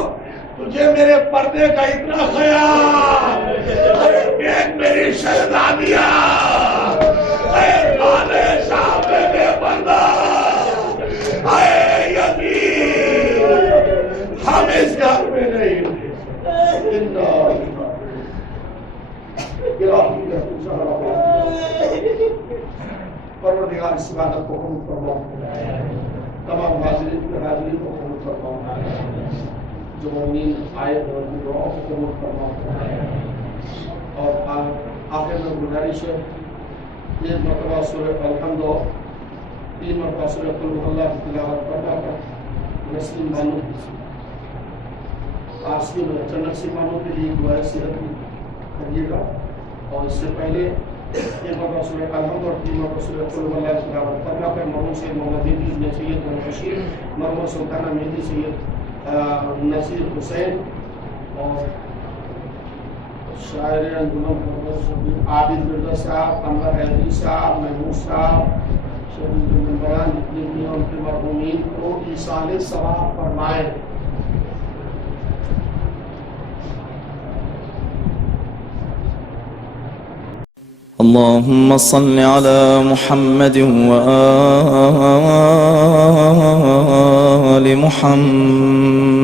تجھے میرے پردے کا اتنا خیال؟ ارے دیکھ میری شہزادیاں، اے خانے شام میں بے پردہ، اے یزید ہم اس گھر میں نہیں رہے۔ پروردگار اس عبادت کو قبول فرما، تمام حاضرین کو قبول فرما، جو مومنین آئے اور دعاؤں کو قبول فرما، اور آخر میں گزارش ہے 3 مرتبہ سورہ الحمد اور 3 مرتبہ سورہ قل هو اللہ کی تلاوت کرنا کر نسیم بانو آسکی میں اچانک سی بانو کے لیے دعائے صحت بھی کریے گا، اور اس سے پہلے 1 مرتبہ سورہ الحمد اور 3 مرتبہ سورہ قل هو اللہ کی تلاوت کرنا کر مرحوم سید محمد ہدی ابن سید بشیر، مرحوم سلطانہ مہدی سید نصیر حسین، اور شاعر انجمن عابد مرزا صاحب، انور حیدری صاحب، محمود صاحب، شہید المنبران، جتنے بھی ان کے مرحومین کو ایصال ثواب فرمائے۔ اللهم صل على محمد وآل محمد